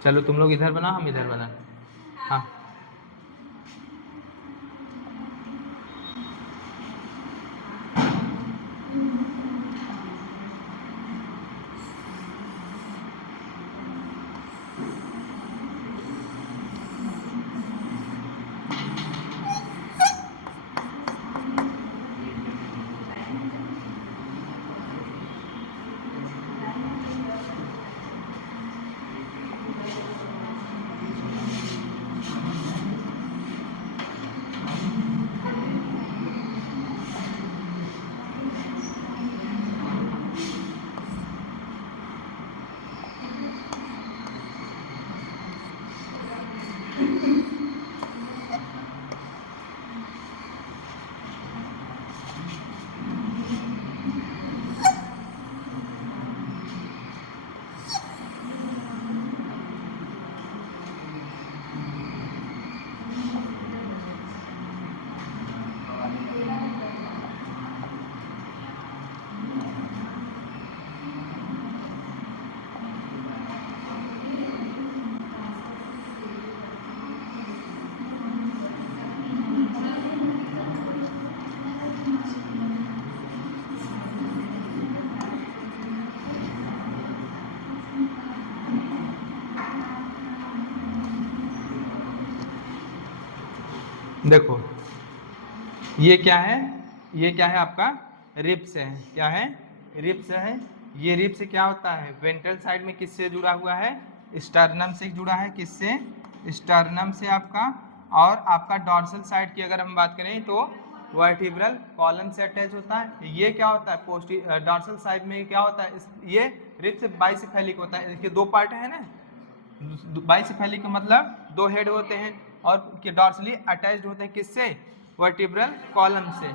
चलो तुम लोग इधर बना, हम इधर बना। हाँ देखो ये क्या है, ये क्या है आपका रिब्स है, क्या है रिब्स है। ये रिब्स क्या होता है वेंट्रल साइड में किससे जुड़ा हुआ है स्टर्नम से जुड़ा है, किससे स्टर्नम से आपका। और आपका डॉर्सल साइड की अगर हम बात करें तो वर्टिब्रल कॉलम से अटैच होता है। ये क्या होता है पोस्टी डॉर्सल साइड में क्या होता है ये रिब्स बाइसेफेलिक होता है। इसके दो पार्ट है ना, बाइसेफेलिक का मतलब दो हेड होते हैं और डॉर्सली अटैच्ड होते हैं किससे वर्टिब्रल कॉलम से,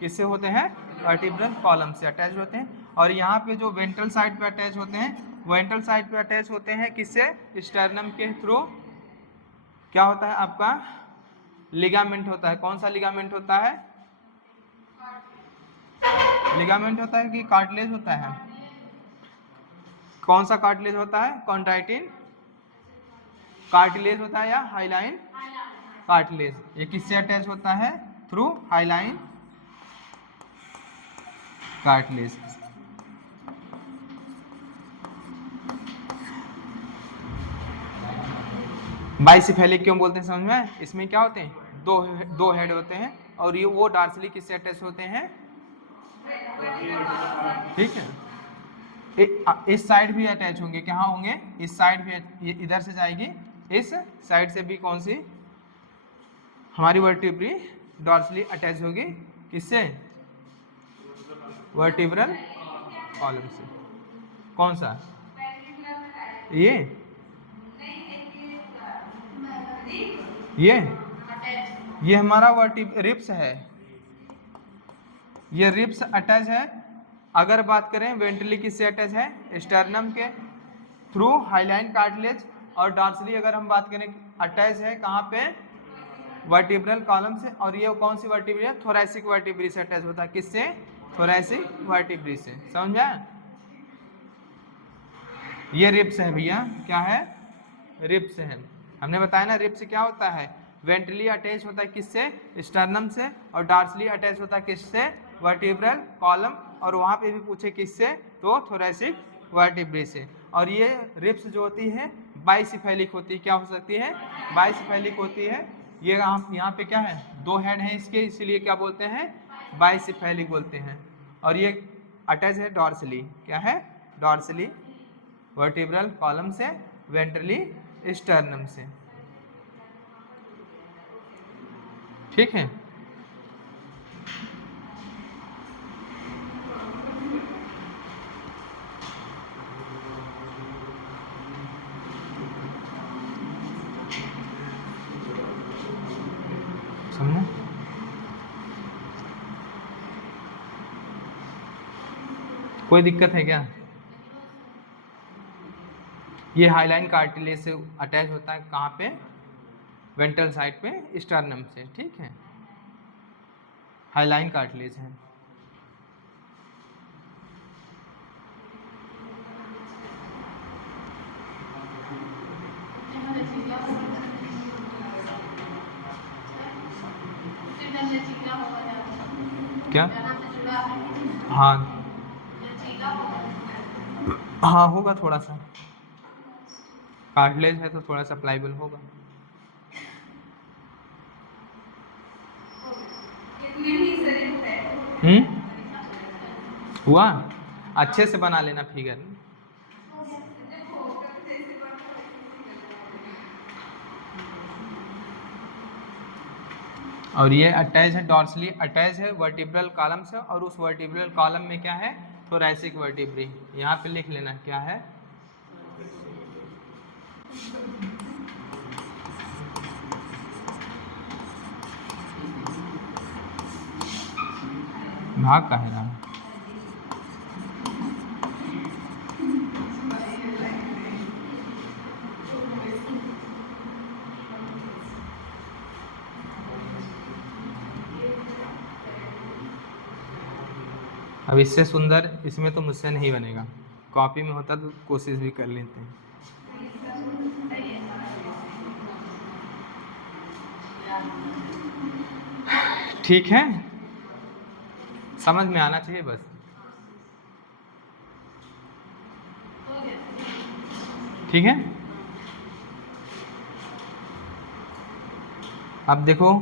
किससे होते हैं वर्टिब्रल कॉलम से अटैच होते हैं। और यहाँ पे जो वेंट्रल साइड पे अटैच होते हैं, वेंट्रल साइड पे अटैच होते हैं किससे स्टर्नम के थ्रू। क्या होता है आपका लिगामेंट होता है। कौन सा लिगामेंट होता है, लिगामेंट होता है कि कार्टिलेज होता है। कौन सा कार्टिलेज होता है कॉन्ट्राइटिन कार्टिलेज होता है या हाइलाइन कार्टिलेज। ये किससे अटैच होता है थ्रू हाइलाइन कार्टिलेज। बाइसेफेलिक क्यों बोलते हैं समझ में, इसमें क्या होते हैं दो हेड होते हैं और ये वो डार्सली किससे अटैच होते हैं। ठीक है, इस साइड भी अटैच होंगे, कहाँ होंगे इस साइड भी, ये इधर से जाएगी, इस साइड से भी कौन सी हमारी वर्टिब्री डॉर्सली अटैच होगी किससे वर्टिब्रल कॉलम से। कौन सा ये हमारा रिब्स है, ये रिब्स अटैच है। अगर बात करें वेंट्रली किससे अटैच है स्टर्नम के थ्रू हाइलाइन कार्टिलेज। और डॉर्सली अगर हम बात करें अटैच है कहाँ पे वर्टिब्रल कॉलम से। और ये कौन सी वर्टिब्री है थोरैसिक वर्टिब्री से अटैच होता है, किससे थोरैसिक वर्टिब्री से। समझ में आया, ये रिब्स है भैया, क्या है रिब्स है। हमने बताया ना रिब्स क्या होता है वेंट्रली अटैच होता है किससे स्टर्नम से, और डॉर्सली अटैच होता है किससे वर्टिब्रल कॉलम, और वहां पे भी पूछे किससे तो थोरैसिक वर्टिब्री से। और ये रिब्स जो होती है बाइसेफेलिक होती है, क्या हो सकती है बाइसेफेलिक होती है। ये यहाँ पे क्या है दो हेड हैं इसके, इसीलिए क्या बोलते हैं बाइसेफेलिक बोलते हैं। और ये अटैच है डॉर्सली, क्या है डॉर्सली वर्टिब्रल कॉलम से वेंट्रली स्टर्नम से। ठीक है, कोई दिक्कत है क्या? ये हाईलाइन कार्टिलेज से अटैच होता है कहाँ पे? वेंट्रल साइड पे स्टर्नम से, ठीक है, हाईलाइन कार्टिलेज है। क्या? हाँ हाँ होगा थोड़ा सा, कार्टिलेज है तो थोड़ा सा प्लाइबल होगा। हुआ? अच्छे से बना लेना फिगर। और ये अटैच है, डॉर्सली अटैच है वर्टिब्रल कॉलम से, और उस वर्टिब्रल कॉलम में क्या है? Thoracic vertebrae. यहाँ पे लिख लेना क्या है? भाग का है ना? अब इससे सुंदर इसमें तो मुझसे नहीं बनेगा, कॉपी में होता तो कोशिश भी कर लेते हैं। ठीक है, समझ में आना चाहिए बस। ठीक है, अब देखो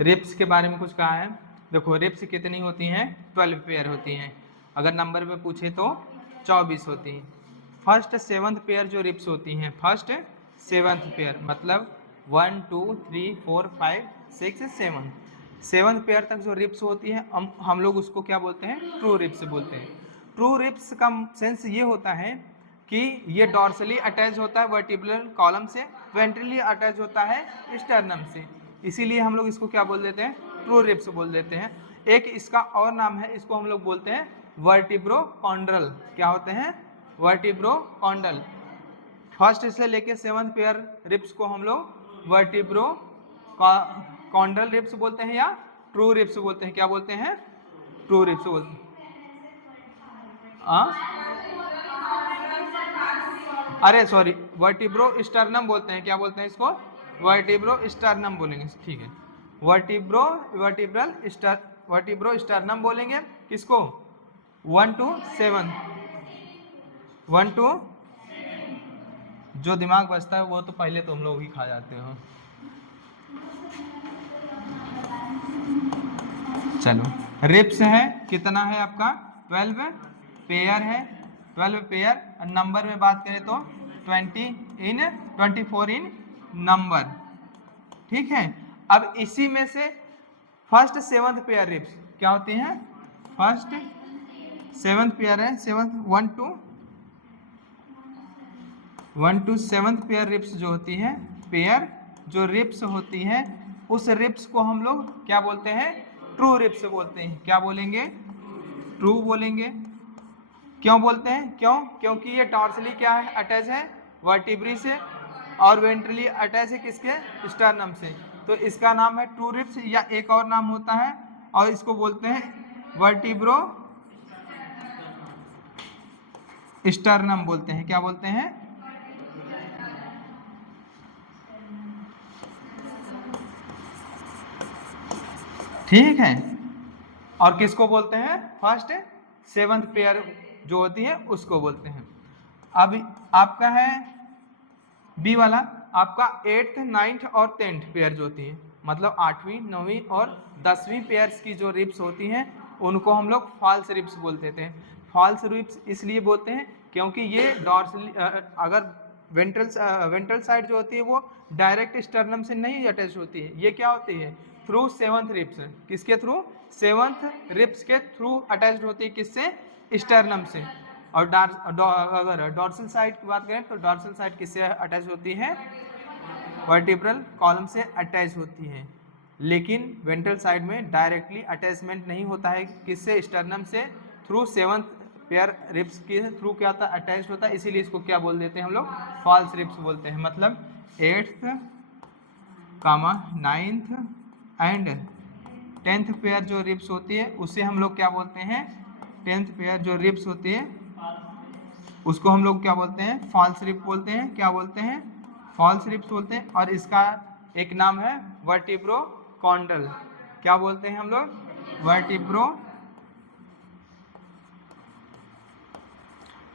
रिप्स के बारे में कुछ कहा है। देखो रिप्स कितनी होती हैं? 12 पेयर होती हैं। अगर नंबर में पूछे तो 24 होती हैं। फर्स्ट सेवंथ पेयर जो रिप्स होती हैं, फर्स्ट सेवंथ पेयर मतलब 1 2 3 4 5 6 7, सेवंथ पेयर तक जो रिप्स होती है हम लोग उसको क्या बोलते हैं? ट्रू रिप्स बोलते हैं। ट्रू रिप्स का सेंस ये होता है कि ये डॉर्सली अटैच होता है वर्टिब्रल कॉलम से, वेंट्रली अटैच होता है स्टर्नम से, इसीलिए हम लोग इसको क्या बोल देते हैं? ट्रू रिप्स बोल देते हैं। एक इसका और नाम है, इसको हम लोग बोलते हैं वर्टिब्रोकॉन्ड्रल। क्या होते हैं? वर्टिब्रोकॉन्ड्रल। फर्स्ट से लेके सेवंथ पेयर रिप्स को हम लोग वर्टिब्रोकॉन्ड्रल रिप्स बोलते हैं या ट्रू रिप्स बोलते हैं। क्या बोलते हैं? ट्रू रिप्स बोलते हैं। अरे सॉरी, वर्टिब्रो स्टर्नम बोलते हैं। क्या बोलते हैं इसको? वर्टिब्रो स्टर्नम बोलेंगे, ठीक है। वर्टिब्रो स्टर्नम बोलेंगे किसको? 1 to 7, 1 to, जो दिमाग बचता है वो तो पहले तुम लोग ही खा जाते हो। चलो रिप्स है, कितना है आपका? 12 पेयर है, 12 पेयर। नंबर में बात करें तो 24 इन नंबर, ठीक है। अब इसी में से फर्स्ट सेवंथ पेयर रिप्स क्या होती हैं? फर्स्ट सेवंथ पेयर है, सेवंथ 1 to 7 पेयर रिप्स जो होती है, पेयर जो रिप्स होती है, उस रिप्स को हम लोग क्या बोलते हैं? ट्रू रिप्स बोलते हैं। क्या बोलेंगे? ट्रू बोलेंगे। क्यों बोलते हैं? क्यों? क्योंकि ये डॉर्सली क्या है? अटैच है वर्टिब्री से, और वेंट्रली अटैच है किसके? स्टर्नम से। तो इसका नाम है ट्रू रिप्स, या एक और नाम होता है और इसको बोलते हैं वर्टिब्रो स्टर्नम बोलते हैं। क्या बोलते हैं? ठीक है। और किसको बोलते हैं? फर्स्ट सेवंथ पेयर जो होती है उसको बोलते हैं। अब आपका है बी वाला, आपका 8th 9th और 10th पेयर जो होती है, मतलब 8वीं 9वीं और 10वीं पेयर्स की जो रिप्स होती हैं उनको हम लोग फॉल्स रिप्स बोल देते हैं। फॉल्स रिप्स इसलिए बोलते हैं क्योंकि ये डॉर्सली अगर वेंट्रल साइड जो होती है वो डायरेक्ट स्टर्नम से नहीं अटैच होती है। ये क्या होती है? Through seventh ribs. किसके थ्रू? सेवंथ रिप्स के थ्रू अटैच होती है। किससे? स्टर्नम से। और अगर डॉर्सल साइड की बात करें तो डॉर्सल साइड किससे अटैच होती है? वर्टिब्रल कॉलम से अटैच होती है। लेकिन वेंट्रल साइड में डायरेक्टली अटैचमेंट नहीं होता है। किससे? स्टर्नम से, थ्रू सेवंथ पेयर रिब्स के थ्रू क्या होता है, अटैच होता है, इसीलिए इसको क्या बोल देते हैं हम लोग, फॉल्स रिब्स बोलते हैं। मतलब 8th, 9th and 10th pair जो रिब्स होती है उसे हम लोग क्या बोलते हैं, 10th पेयर जो रिब्स होती है उसको हम लोग क्या बोलते हैं, फॉल्स रिब बोलते हैं। क्या बोलते हैं, फॉल्स रिब्स बोलते हैं। और इसका एक नाम है वर्टिब्रोकॉन्डल। क्या बोलते हैं हम लोग,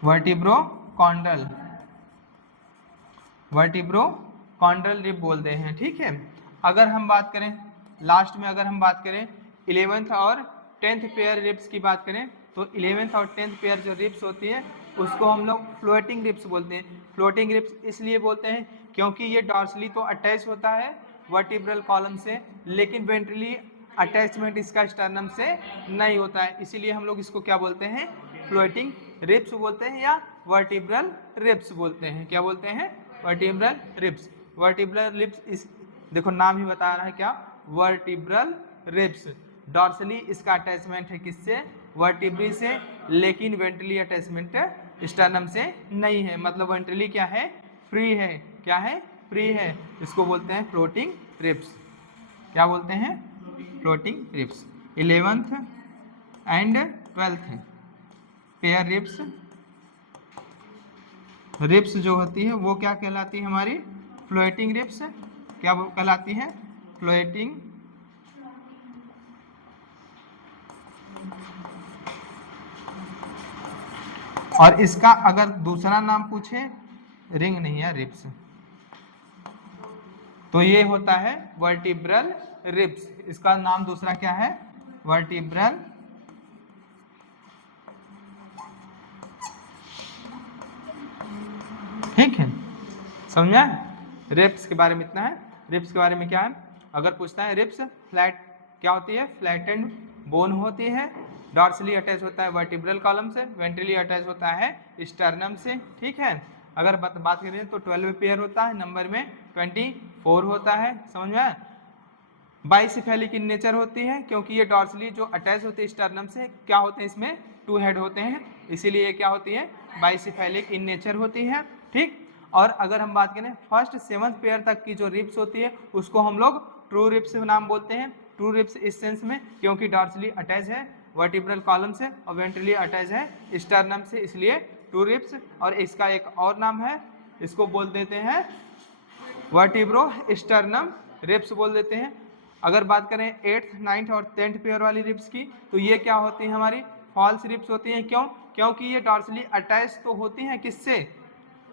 वर्टिब्रोकॉन्डल, वर्टिब्रोकॉन्डल रिब बोलते हैं। ठीक है। अगर हम बात करें लास्ट में, अगर हम बात करें 11th और 10th पेयर रिब्स की बात करें, तो 11th और 10th पेयर जो रिब्स होती है उसको हम लोग फ्लोटिंग रिब्स बोलते हैं। फ्लोटिंग रिब्स इसलिए बोलते हैं क्योंकि ये डॉर्सली तो अटैच होता है वर्टिब्रल कॉलम से, लेकिन वेंट्रली अटैचमेंट इसका स्टर्नम से नहीं होता है, इसीलिए हम लोग इसको क्या बोलते हैं, फ्लोटिंग रिब्स बोलते हैं या वर्टिब्रल रिब्स बोलते हैं। क्या बोलते हैं, वर्टिब्रल रिब्स। वर्टिब्रल रिब्स इस देखो नाम ही बता रहा है क्या, वर्टिब्रल रिब्स। डॉर्सली इसका अटैचमेंट है किससे, वर्टिब्री से, लेकिन वेंट्रली अटैचमेंट स्टर्नम से नहीं है। मतलब वेंट्रली क्या है, फ्री है। क्या है, फ्री है। इसको बोलते हैं फ्लोटिंग रिब्स। क्या बोलते हैं, floating ribs. 11th and 12th pair ribs, ribs जो होती है वो क्या कहलाती है हमारी, फ्लोटिंग रिब्स। क्या कहलाती है, फ्लोटिंग और इसका अगर दूसरा नाम पूछे, रिंग नहीं है, रिब्स, तो ये होता है वर्टिब्रल रिब्स। इसका नाम दूसरा क्या है, वर्टिब्रल ठीक है, समझा। रिब्स के बारे में इतना है। रिब्स के बारे में क्या है, अगर पूछता है रिब्स फ्लैट क्या होती है, फ्लैटेंड बोन होती है, डॉर्सली अटैच होता है वर्टिब्रल कॉलम से, वेंट्रली अटैच होता है स्टर्नम से। ठीक है। अगर बात करें तो 12 पेयर होता है, नंबर में 24 होता है। समझ में, बाइसिफेलिक इन नेचर होती है क्योंकि ये डॉर्सली जो अटैच होती है स्टर्नम से, क्या होते हैं इसमें 2 हेड होते हैं, इसीलिए ये क्या होती है, बाइसिफेलिक इन नेचर होती है। ठीक। और अगर हम बात करें 1st से 7th पेयर तक की जो रिब्स होती है उसको हम लोग ट्रू रिब्स नाम बोलते हैं। ट्रू रिब्स इस सेंस में क्योंकि डॉर्सली अटैच है वर्टिब्रल कॉलम से और वेंट्रली अटैच है स्टर्नम से, इसलिए ट्रू रिब्स। और इसका एक और नाम है, इसको बोल देते हैं वर्टिब्रो स्टर्नम रिब्स बोल देते हैं। अगर बात करें 8th, 9th और 10th पेयर वाली रिब्स की, तो ये क्या होती है हमारी, फॉल्स रिब्स होती हैं। क्यों, क्योंकि ये डॉर्सली अटैच तो होती हैं किससे,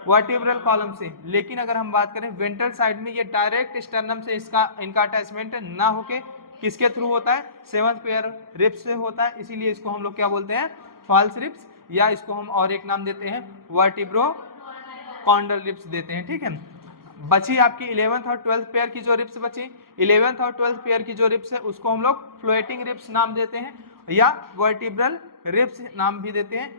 वर्टिब्रल कॉलम से, लेकिन अगर हम बात करें वेंट्रल साइड में ये डायरेक्ट स्टर्नम से इनका अटैचमेंट ना होके किसके थ्रू होता है, 7th पेयर रिब्स से होता है, इसीलिए इसको हम लोग क्या बोलते हैं, फॉल्स रिब्स, या इसको हम और एक नाम देते हैं वर्टिब्रोकॉन्डल रिब्स देते हैं। ठीक है। बची आपकी 11th और 12th पेयर की जो रिब्स बची, 11th और 12th पेयर की जो रिब्स है उसको हम लोग फ्लोटिंग रिब्स नाम देते हैं या वर्टिब्रल रिब्स नाम भी देते हैं।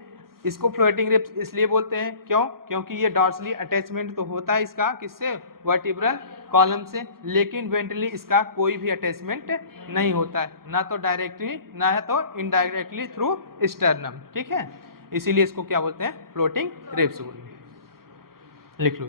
इसको फ्लोटिंग रिब्स इसलिए बोलते हैं क्यों, क्योंकि ये डॉर्सली अटैचमेंट तो होता है इसका किससे, वर्टिब्रल कॉलम से, लेकिन वेंट्रली इसका कोई भी अटैचमेंट नहीं होता है, ना तो डायरेक्टली ना है तो इनडायरेक्टली थ्रू स्टर्नम। ठीक है। इसीलिए इसको क्या बोलते हैं, फ्लोटिंग रिब्स बोलते हैं। लिख लो।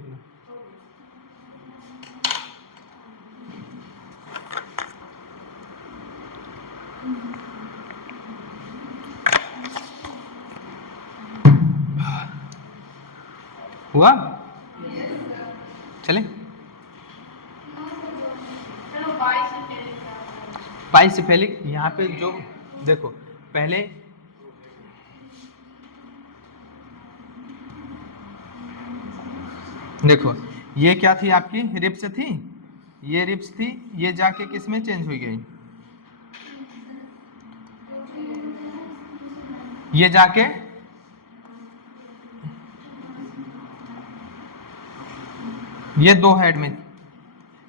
हुआ, चले। बाइसिफेलिक यहाँ पे जो देखो पहले देखो ये क्या थी आपकी, रिब्स थी, ये रिब्स थी, ये जाके किस में चेंज हुई गई, ये जाके ये 2 हेड में,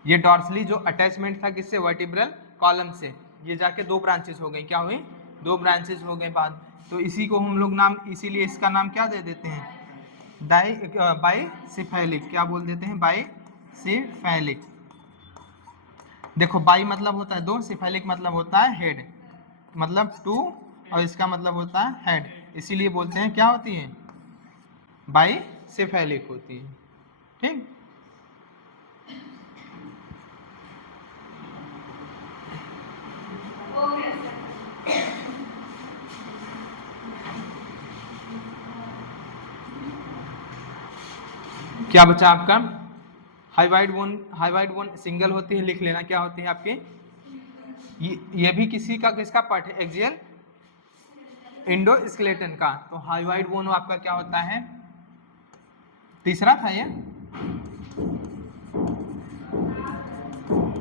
ये डॉर्सली जो अटैचमेंट था किससे, वर्टिब्रल कॉलम से, ये जाके 2 ब्रांचेस हो गई। क्या हुई, 2 ब्रांचेस हो गए बाद, तो इसी को हम लोग नाम, इसीलिए इसका नाम क्या दे देते हैं, बाइसिफेलिक। क्या बोल देते हैं, बाइसिफेलिक। देखो बाई मतलब होता है 2, सिफेलिक मतलब होता है हेड, मतलब 2, और इसका मतलब होता है हेड, इसीलिए बोलते हैं क्या होती हैं, बाइसेफेलिक होती है। ठीक, क्या बचा आपका, हाइवाइड बोन सिंगल होती है, लिख लेना क्या होती है आपकी, ये भी किसी का किसका पार्ट है, एक्सियल इंडोस्केलेटन का। तो हाइवाइड बोन आपका क्या होता है, तीसरा था ये,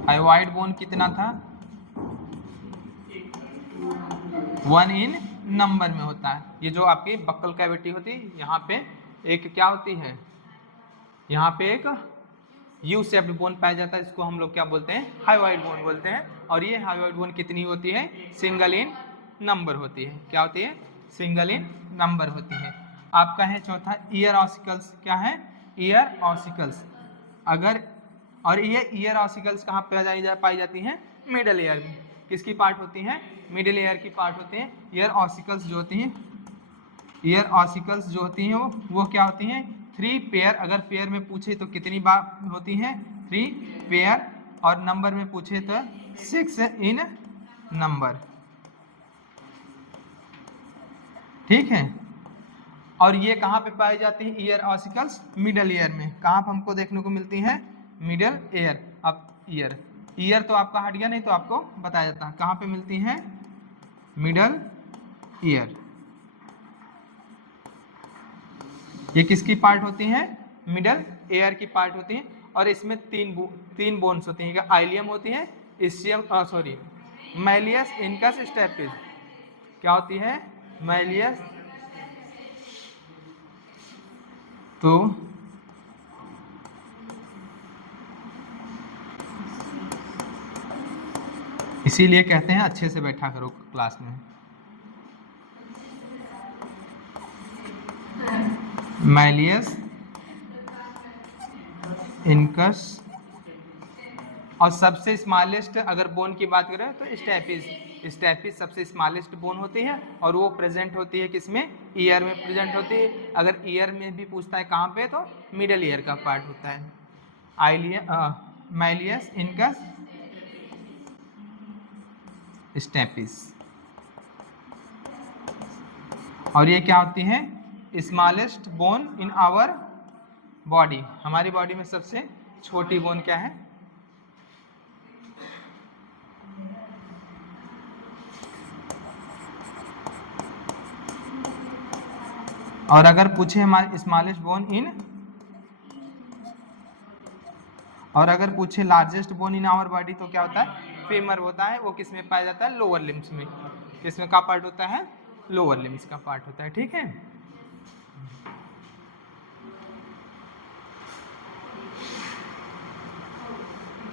हाइवाइड बोन कितना था, 1 इन नंबर में होता है। ये जो आपकी बक्कल कैविटी होती है, यहाँ पे एक क्या होती है, यहाँ पे एक यू शेप्ड बोन पाया जाता है, इसको हम लोग क्या बोलते हैं, हाइवाइड बोन बोलते हैं। और ये हाइवाइड बोन कितनी होती है, सिंगल इन नंबर होती है। क्या होती है, सिंगल इन नंबर होती है। आपका है चौथा ईयर ऑसिकल्स, क्या है, ईयर ऑसिकल्स। अगर और ये ईयर ऑसिकल्स कहाँ पाई जाती हैं, मिडल ईयर में। किसकी पार्ट होती हैं, मिडल ईयर की पार्ट होती हैं। ईयर ऑसिकल्स जो होती हैं, ईयर ऑसिकल्स जो होती हैं वो क्या होती हैं, 3 पेयर। अगर पेयर में पूछे तो कितनी बार होती हैं, 3 पेयर। और नंबर में पूछे तो 6 इन नंबर। ठीक है, और ये कहाँ पे पाई जाती है, ईयर ऑसिकल्स मिडल ईयर में। कहाँ पे हमको देखने को मिलती है, मिडल ईयर। अब ईयर तो आपका हट गया, नहीं तो आपको बताया जाता है कहाँ पे मिलती है, मिडल ईयर। ये किसकी पार्ट होती हैं, मिडल ईयर की पार्ट होती हैं। और इसमें तीन बोन्स होती हैं, आइलियम होती है, इस्चियम मैलियस, इनकस, स्टेपिस। क्या होती है, मैलियस। तो इसीलिए कहते हैं अच्छे से बैठा करो क्लास में। मैलियस, इनकस, और सबसे स्मॉलेस्ट अगर बोन की बात करें तो स्टेपिस। स्टेपिस सबसे स्मॉलेस्ट बोन होती है और वो प्रेजेंट होती है किसमें, ईयर में प्रेजेंट होती है। अगर ईयर में भी पूछता है कहाँ पे, तो मिडल ईयर का पार्ट होता है। Malleus, incus, stapes. और ये क्या होती है, smallest bone in our body. हमारी बॉडी में सबसे छोटी बोन क्या है, और अगर पूछे हमारे स्मॉलेस्ट बोन इन, और अगर पूछे largest bone in our body तो क्या होता है, फीमर होता है। वो किस में पाया जाता है, लोअर लिम्स में। किसमें का पार्ट होता है, लोअर लिम्स का पार्ट होता है। ठीक है,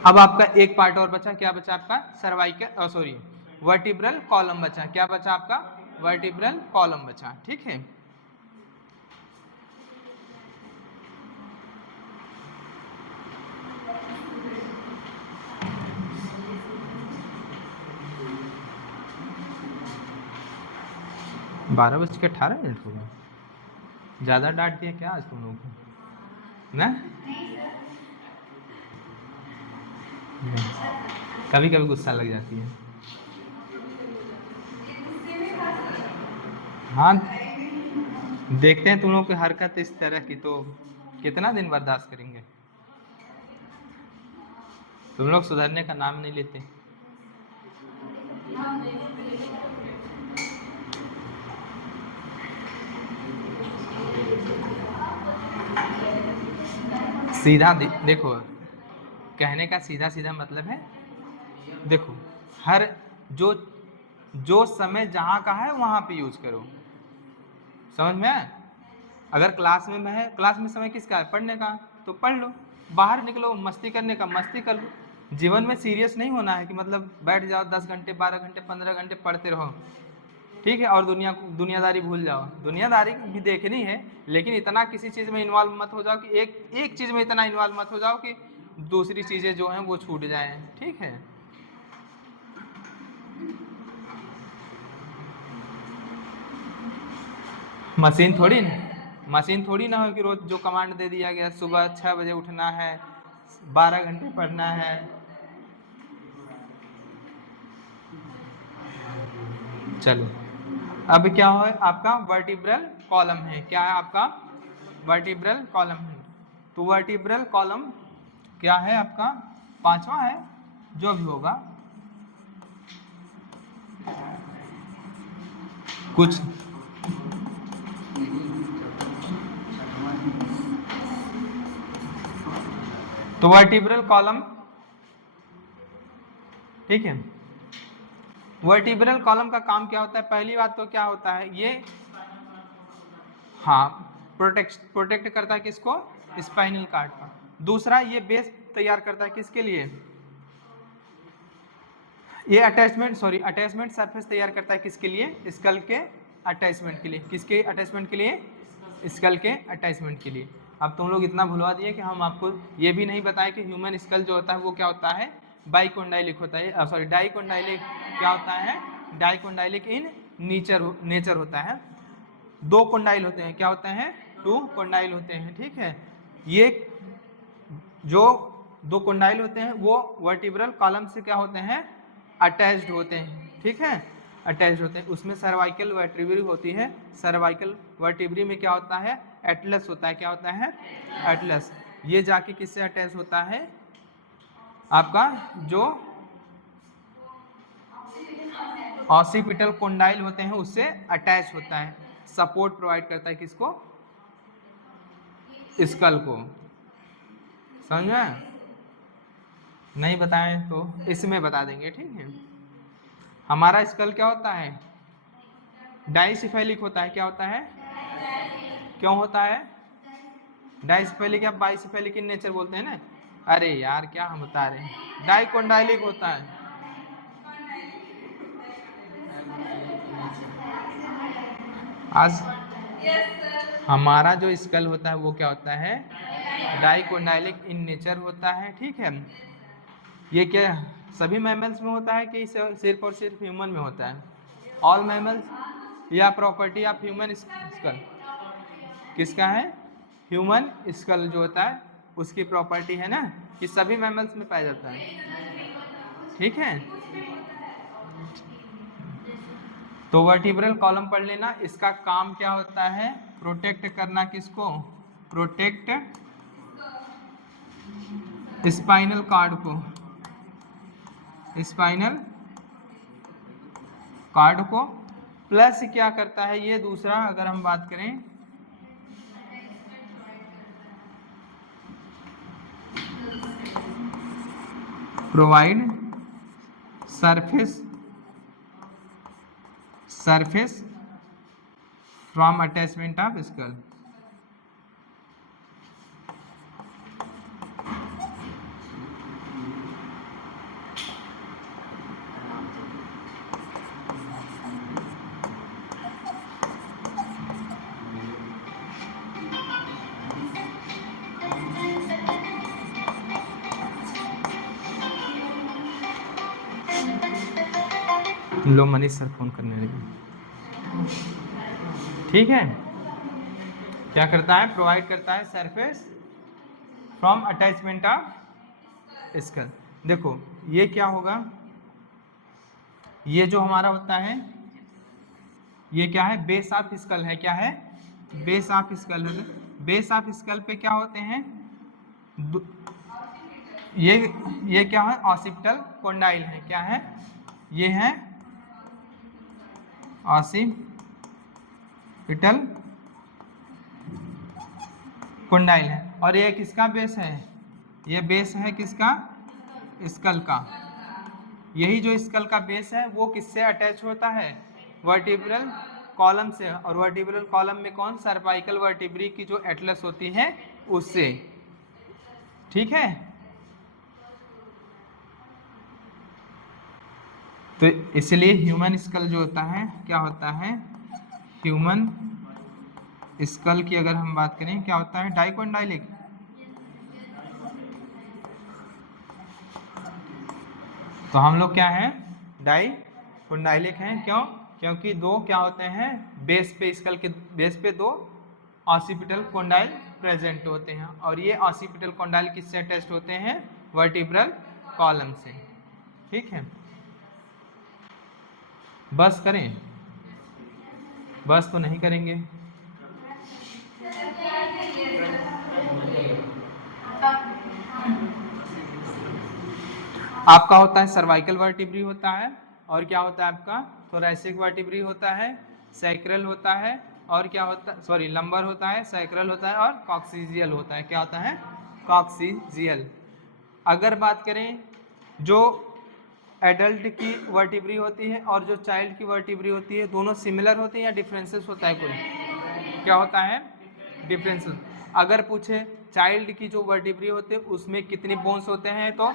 अब आपका एक पार्ट और बचा, क्या बचा आपका, सर्वाइकल वर्टिब्रल कॉलम बचा। क्या बचा आपका, वर्टिब्रल कॉलम बचा। ठीक है, बारह बज के 18 मिनट हो गए। ज़्यादा डांट दिया क्या आज तुम लोगों को ना, कभी कभी गुस्सा लग जाती है। हाँ, देखते हैं तुम लोग की हरकत इस तरह की तो कितना दिन बर्दाश्त करेंगे। तुम लोग सुधरने का नाम नहीं लेते। सीधा देखो, कहने का सीधा सीधा मतलब है, देखो हर जो समय जहाँ का है वहाँ पे यूज करो। समझ में आया? अगर क्लास में है, क्लास में समय किसका है, पढ़ने का, तो पढ़ लो। बाहर निकलो मस्ती करने का, मस्ती कर लो। जीवन में सीरियस नहीं होना है कि मतलब बैठ जाओ 10 घंटे 12 घंटे 15 घंटे पढ़ते रहो। ठीक है, और दुनियादारी भूल जाओ। दुनियादारी भी देखनी है, लेकिन इतना किसी चीज़ में इन्वॉल्व मत हो जाओ कि एक चीज़ में इतना इन्वॉल्व मत हो जाओ कि दूसरी चीज़ें जो हैं वो छूट जाएं। ठीक है, मशीन थोड़ी ना हो कि रोज जो कमांड दे दिया गया सुबह 6 बजे उठना है, 12 घंटे पढ़ना है। चलो अब क्या हो, आपका वर्टिब्रल कॉलम है। क्या है आपका? वर्टिब्रल कॉलम है। तो वर्टिब्रल कॉलम क्या है आपका? 5वां है, जो भी होगा कुछ। तो वर्टिब्रल कॉलम, ठीक है। वर्टिब्रल कॉलम का काम क्या होता है? पहली बात तो क्या होता है, ये हाँ प्रोटेक्ट करता है किसको? स्पाइनल कार्ड का। दूसरा, ये बेस तैयार करता है किसके लिए? ये अटैचमेंट सरफेस तैयार करता है किसके लिए? स्कल के अटैचमेंट के लिए। किसके अटैचमेंट के लिए? स्कल के अटैचमेंट के लिए। अब तुम लोग इतना भुलवा दिए कि हम आपको ये भी नहीं बताए कि ह्यूमन स्कल जो होता है वो क्या होता है? बाइकोंडाइलिक होता है, डाइकोंडाइलिक क्या होता है? डाइकोंडाइलिक इन नेचर होता है। 2 कोंडाइल होते हैं, क्या होते हैं? 2 कोंडाइल होते हैं, ठीक है। ये जो 2 कोंडाइल होते हैं वो वर्टिब्रल कॉलम से क्या होते हैं? अटैच्ड होते हैं, ठीक है, अटैच्ड होते हैं। उसमें सर्वाइकल वर्टिब्री होती है। सर्वाइकल वर्टिब्री में क्या होता है? एटलस होता है। क्या होता है? एटलस। ये जाके किससे अटैच होता है? आपका जो ऑसिपिटल कोंडाइल होते हैं उससे अटैच होता है, सपोर्ट प्रोवाइड करता है किसको? स्कल को। समझ में? नहीं बताएं तो इसमें बता देंगे, ठीक है। हमारा स्कल क्या होता है? डाइसिफेलिक होता है। क्या होता है? क्यों होता है डाइसिफेलिक? या बाइसिफेलिक इन नेचर बोलते हैं ना। अरे यार क्या हम बता रहे हैं, डाइकोंडाइलिक होता है। आज हमारा जो स्कल होता है वो क्या होता है? डाइकोंडाइलिक इन नेचर होता है, ठीक है। ये क्या सभी मैमल्स में होता है कि सिर्फ और सिर्फ ह्यूमन में होता है? All mammals. या प्रॉपर्टी ऑफ ह्यूमन स्कल किसका है? ह्यूमन स्कल जो होता है उसकी प्रॉपर्टी है ना कि सभी मैमल्स में पाया जाता है, ठीक है। तो वर्टिब्रल कॉलम पढ़ लेना। इसका काम क्या होता है? प्रोटेक्ट करना किसको? प्रोटेक्ट स्पाइनल कार्ड को, स्पाइनल कार्ड को। प्लस क्या करता है ये दूसरा, अगर हम बात करें, provide surface from attachment of skull. Low Manish sir phone करने लगे, ठीक है। क्या करता है? प्रोवाइड करता है surface from attachment of skull. देखो ये क्या होगा, ये जो हमारा होता है ये क्या है? बेस ऑफ स्कल है। क्या है? बेस ऑफ स्कल है। बेस ऑफ स्कल पे क्या होते हैं? ये क्या है? ऑसिपिटल कोंडाइल है। क्या है? ये है ऑसिपिटल कोंडाइल है। और ये किसका बेस है? ये बेस है किसका? स्कल का। यही जो स्कल का बेस है वो किससे अटैच होता है? वर्टिब्रल कॉलम से। और वर्टिब्रल कॉलम में कौन? सर्वाइकल वर्टिब्री की जो एटलस होती है उससे, ठीक है। तो इसलिए ह्यूमन स्कल जो होता है क्या होता है? ह्यूमन स्कल की अगर हम बात करें क्या होता है? डाइकोंडाइलिक। तो हम लोग क्या हैं? डाइकोंडाइलिक हैं। क्यों? क्योंकि दो क्या होते हैं, बेस पे, स्कल के बेस पे दो ऑसिपिटल कॉन्डाइल प्रेजेंट होते हैं, और ये ऑसिपिटल कॉन्डाइल किससे अटैच्ड होते हैं, वर्टिब्रल कॉलम से। ठीक है, बस करें, बस तो नहीं करेंगे। आपका होता है सर्वाइकल वर्टिब्री होता है, और क्या होता है आपका थोरैसिक वर्टिब्री होता है, सैक्रल होता है, और क्या होता है, सॉरी लंबर होता है, सैक्रल होता है, और कॉक्सीजियल होता है। क्या होता है, कॉक्सीजियल। अगर बात करें जो एडल्ट की वर्टिब्री होती है और जो चाइल्ड की वर्टिब्री होती है, दोनों सिमिलर होती है या डिफरेंसेस होता है कोई, क्या होता है, डिफरेंसेस। अगर पूछे चाइल्ड की जो वर्टिब्री होती है उसमें कितनी बोन्स होते हैं, तो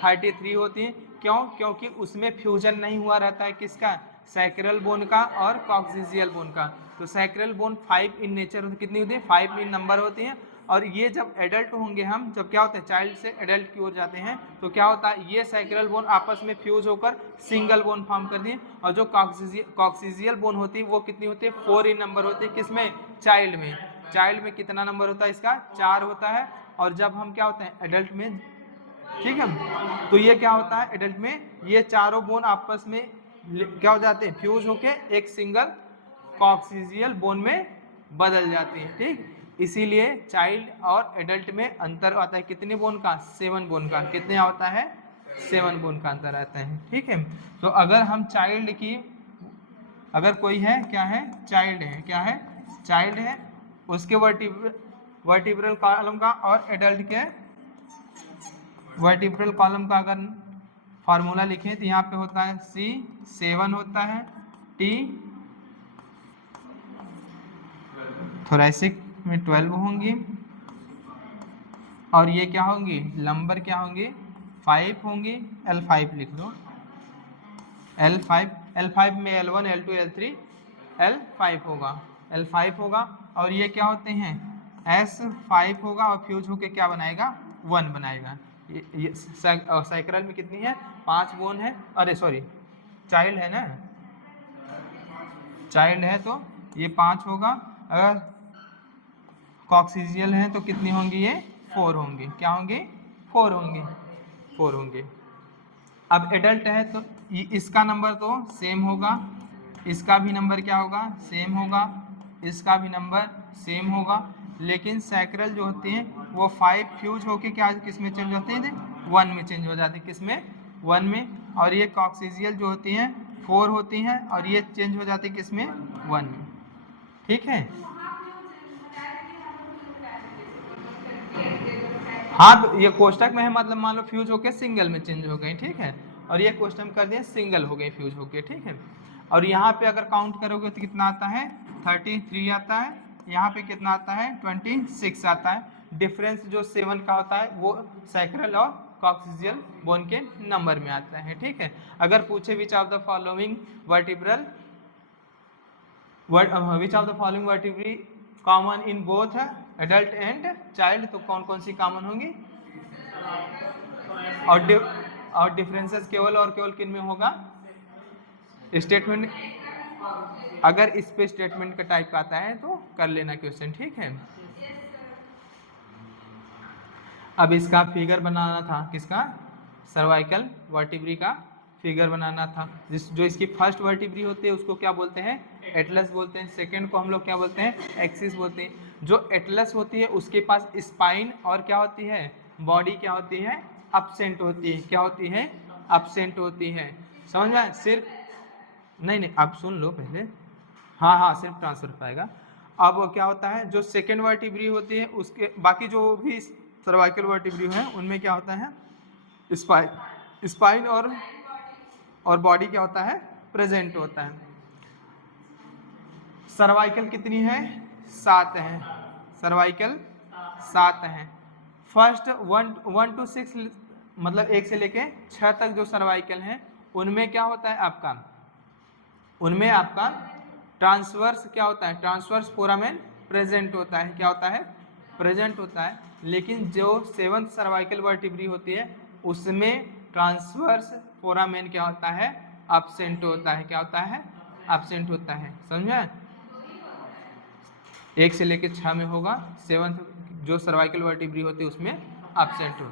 33 होती हैं। क्यों, क्योंकि उसमें फ्यूजन नहीं हुआ रहता है, किसका, सैक्रल बोन का और कॉक्सीजियल बोन का। तो सैक्रल बोन 5 इन नेचर कितनी होती है, 5 इन नंबर होती हैं। और ये जब एडल्ट होंगे हम, जब क्या होते हैं चाइल्ड से एडल्ट की ओर जाते हैं, तो क्या होता है, ये सैक्रल बोन आपस में फ्यूज होकर सिंगल बोन फॉर्म कर दिए। और जो कॉक्सीजियल बोन होती है वो कितनी होती है, 4 इन नंबर होती है, किसमें, चाइल्ड में। चाइल्ड में कितना नंबर होता है इसका, 4 होता है। और जब हम क्या होते हैं एडल्ट में, ठीक है, तो ये क्या होता है एडल्ट में, ये चारों बोन आपस में क्या हो जाते हैं, फ्यूज होके एक सिंगल कॉक्सीजियल बोन में बदल जाती है। ठीक, इसीलिए चाइल्ड और एडल्ट में अंतर आता है कितने बोन का, 7 बोन का। कितने होता है, 7 बोन का अंतर आता है। ठीक है, तो अगर हम चाइल्ड की, अगर कोई है, क्या है, चाइल्ड है, क्या है, चाइल्ड है, उसके वर्टिब्रल कॉलम का और एडल्ट के वर्टिब्रल कॉलम का अगर फार्मूला लिखें तो यहाँ पे होता है C7 होता है, T थोरैसिक में 12 होंगी, और ये क्या होंगी, लंबर क्या होंगी, 5 होंगी। L5 लिख दो, L5 में L1 L2 L3 L5 होगा, L5 होगा। और ये क्या होते हैं, S5 होगा, और फ्यूज होके क्या बनाएगा, 1 बनाएगा। ये साइक्रल में कितनी है, 5 बोन है, अरे सॉरी चाइल्ड है ना, चाइल्ड है तो ये 5 होगा। अगर कॉक्सीजियल है तो कितनी होंगी, ये 4 होंगी। क्या होंगी, 4 होंगी, 4 होंगी। अब एडल्ट है तो इसका नंबर तो सेम होगा, इसका भी नंबर क्या होगा, सेम होगा, इसका भी नंबर सेम होगा। लेकिन सैक्रल जो होती हैं वो 5 फ्यूज होके क्या किस में चेंज होते हैं, 1 में चेंज हो जाती है, किस में, 1 में। और ये कॉक्सीजियल जो होती हैं 4 होती हैं, और ये चेंज हो जाती है किस में, 1 में। ठीक है, हाँ तो ये कोष्टक में है, मतलब मान लो फ्यूज होके सिंगल में चेंज हो गई। ठीक है, और ये क्वेश्चन कर दिए सिंगल हो गई फ्यूज होके। ठीक है, और यहाँ पे अगर काउंट करोगे तो कितना आता है, 33 आता है। यहाँ पे कितना आता है, 26 आता है। डिफरेंस जो 7 का होता है वो सैक्रल और कॉक्सीजियल बोन के नंबर में आता है। ठीक है, अगर पूछे विच of the following vertebral which of the following vertebrae common in both adult and child, तो कौन कौन सी कॉमन होंगी, और डिफरेंसेस केवल और केवल किन में होगा, स्टेटमेंट। अगर इस पे स्टेटमेंट का टाइप आता है तो कर लेना क्वेश्चन। ठीक है, अब इसका फिगर बनाना था, किसका, सर्वाइकल वर्टिब्री का फिगर बनाना था। जो इसकी फर्स्ट वर्टिब्री होती है उसको क्या बोलते हैं, एटलस बोलते हैं। सेकंड को हम लोग क्या बोलते हैं, एक्सिस बोलते हैं। जो एटलस होती है उसके पास स्पाइन और क्या होती है, बॉडी क्या होती है, एब्सेंट होती है। क्या होती है, एब्सेंट होती है। समझ में, सिर्फ नहीं, आप सुन लो पहले, हाँ सिर्फ ट्रांसफर पाएगा। अब क्या होता है, जो सेकेंड वर्टिब्री होती है उसके बाकी जो भी सर्वाइकल वर्टिब्री है उनमें क्या होता है, स्पाइन और बॉडी क्या होता है, प्रेजेंट होता है। सर्वाइकल कितनी है, 7 है, सर्वाइकल 7 है। फर्स्ट 1 to 6 मतलब 1 से लेके 6 तक जो सर्वाइकल हैं उनमें क्या होता है आपका, उनमें आपका ट्रांसवर्स क्या होता है, ट्रांसवर्स फोरामेन प्रेजेंट होता है। क्या होता है, प्रेजेंट होता है। लेकिन जो 7th सर्वाइकल वर्टिब्री होती है उसमें ट्रांसवर्स फोरामेन क्या होता है, एब्सेंट होता है। क्या होता है, एब्सेंट होता है, समझा? 1 से लेकर 6 में होगा, 7th जो सर्वाइकल वर्टिब्री होती है उसमें एब्सेंट हो।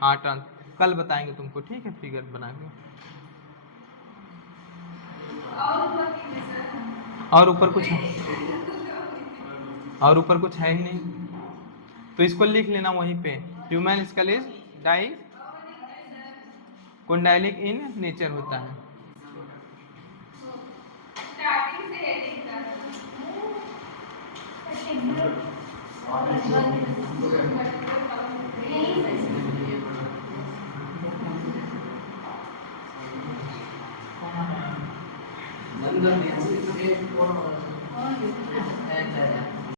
हाँ ट्रांस कल बताएंगे तुमको, ठीक है, फिगर बना के। और ऊपर कुछ है? और ऊपर कुछ है ही नहीं, तो इसको लिख लेना वहीं पे। Human skull is dicondylic in nature होता है।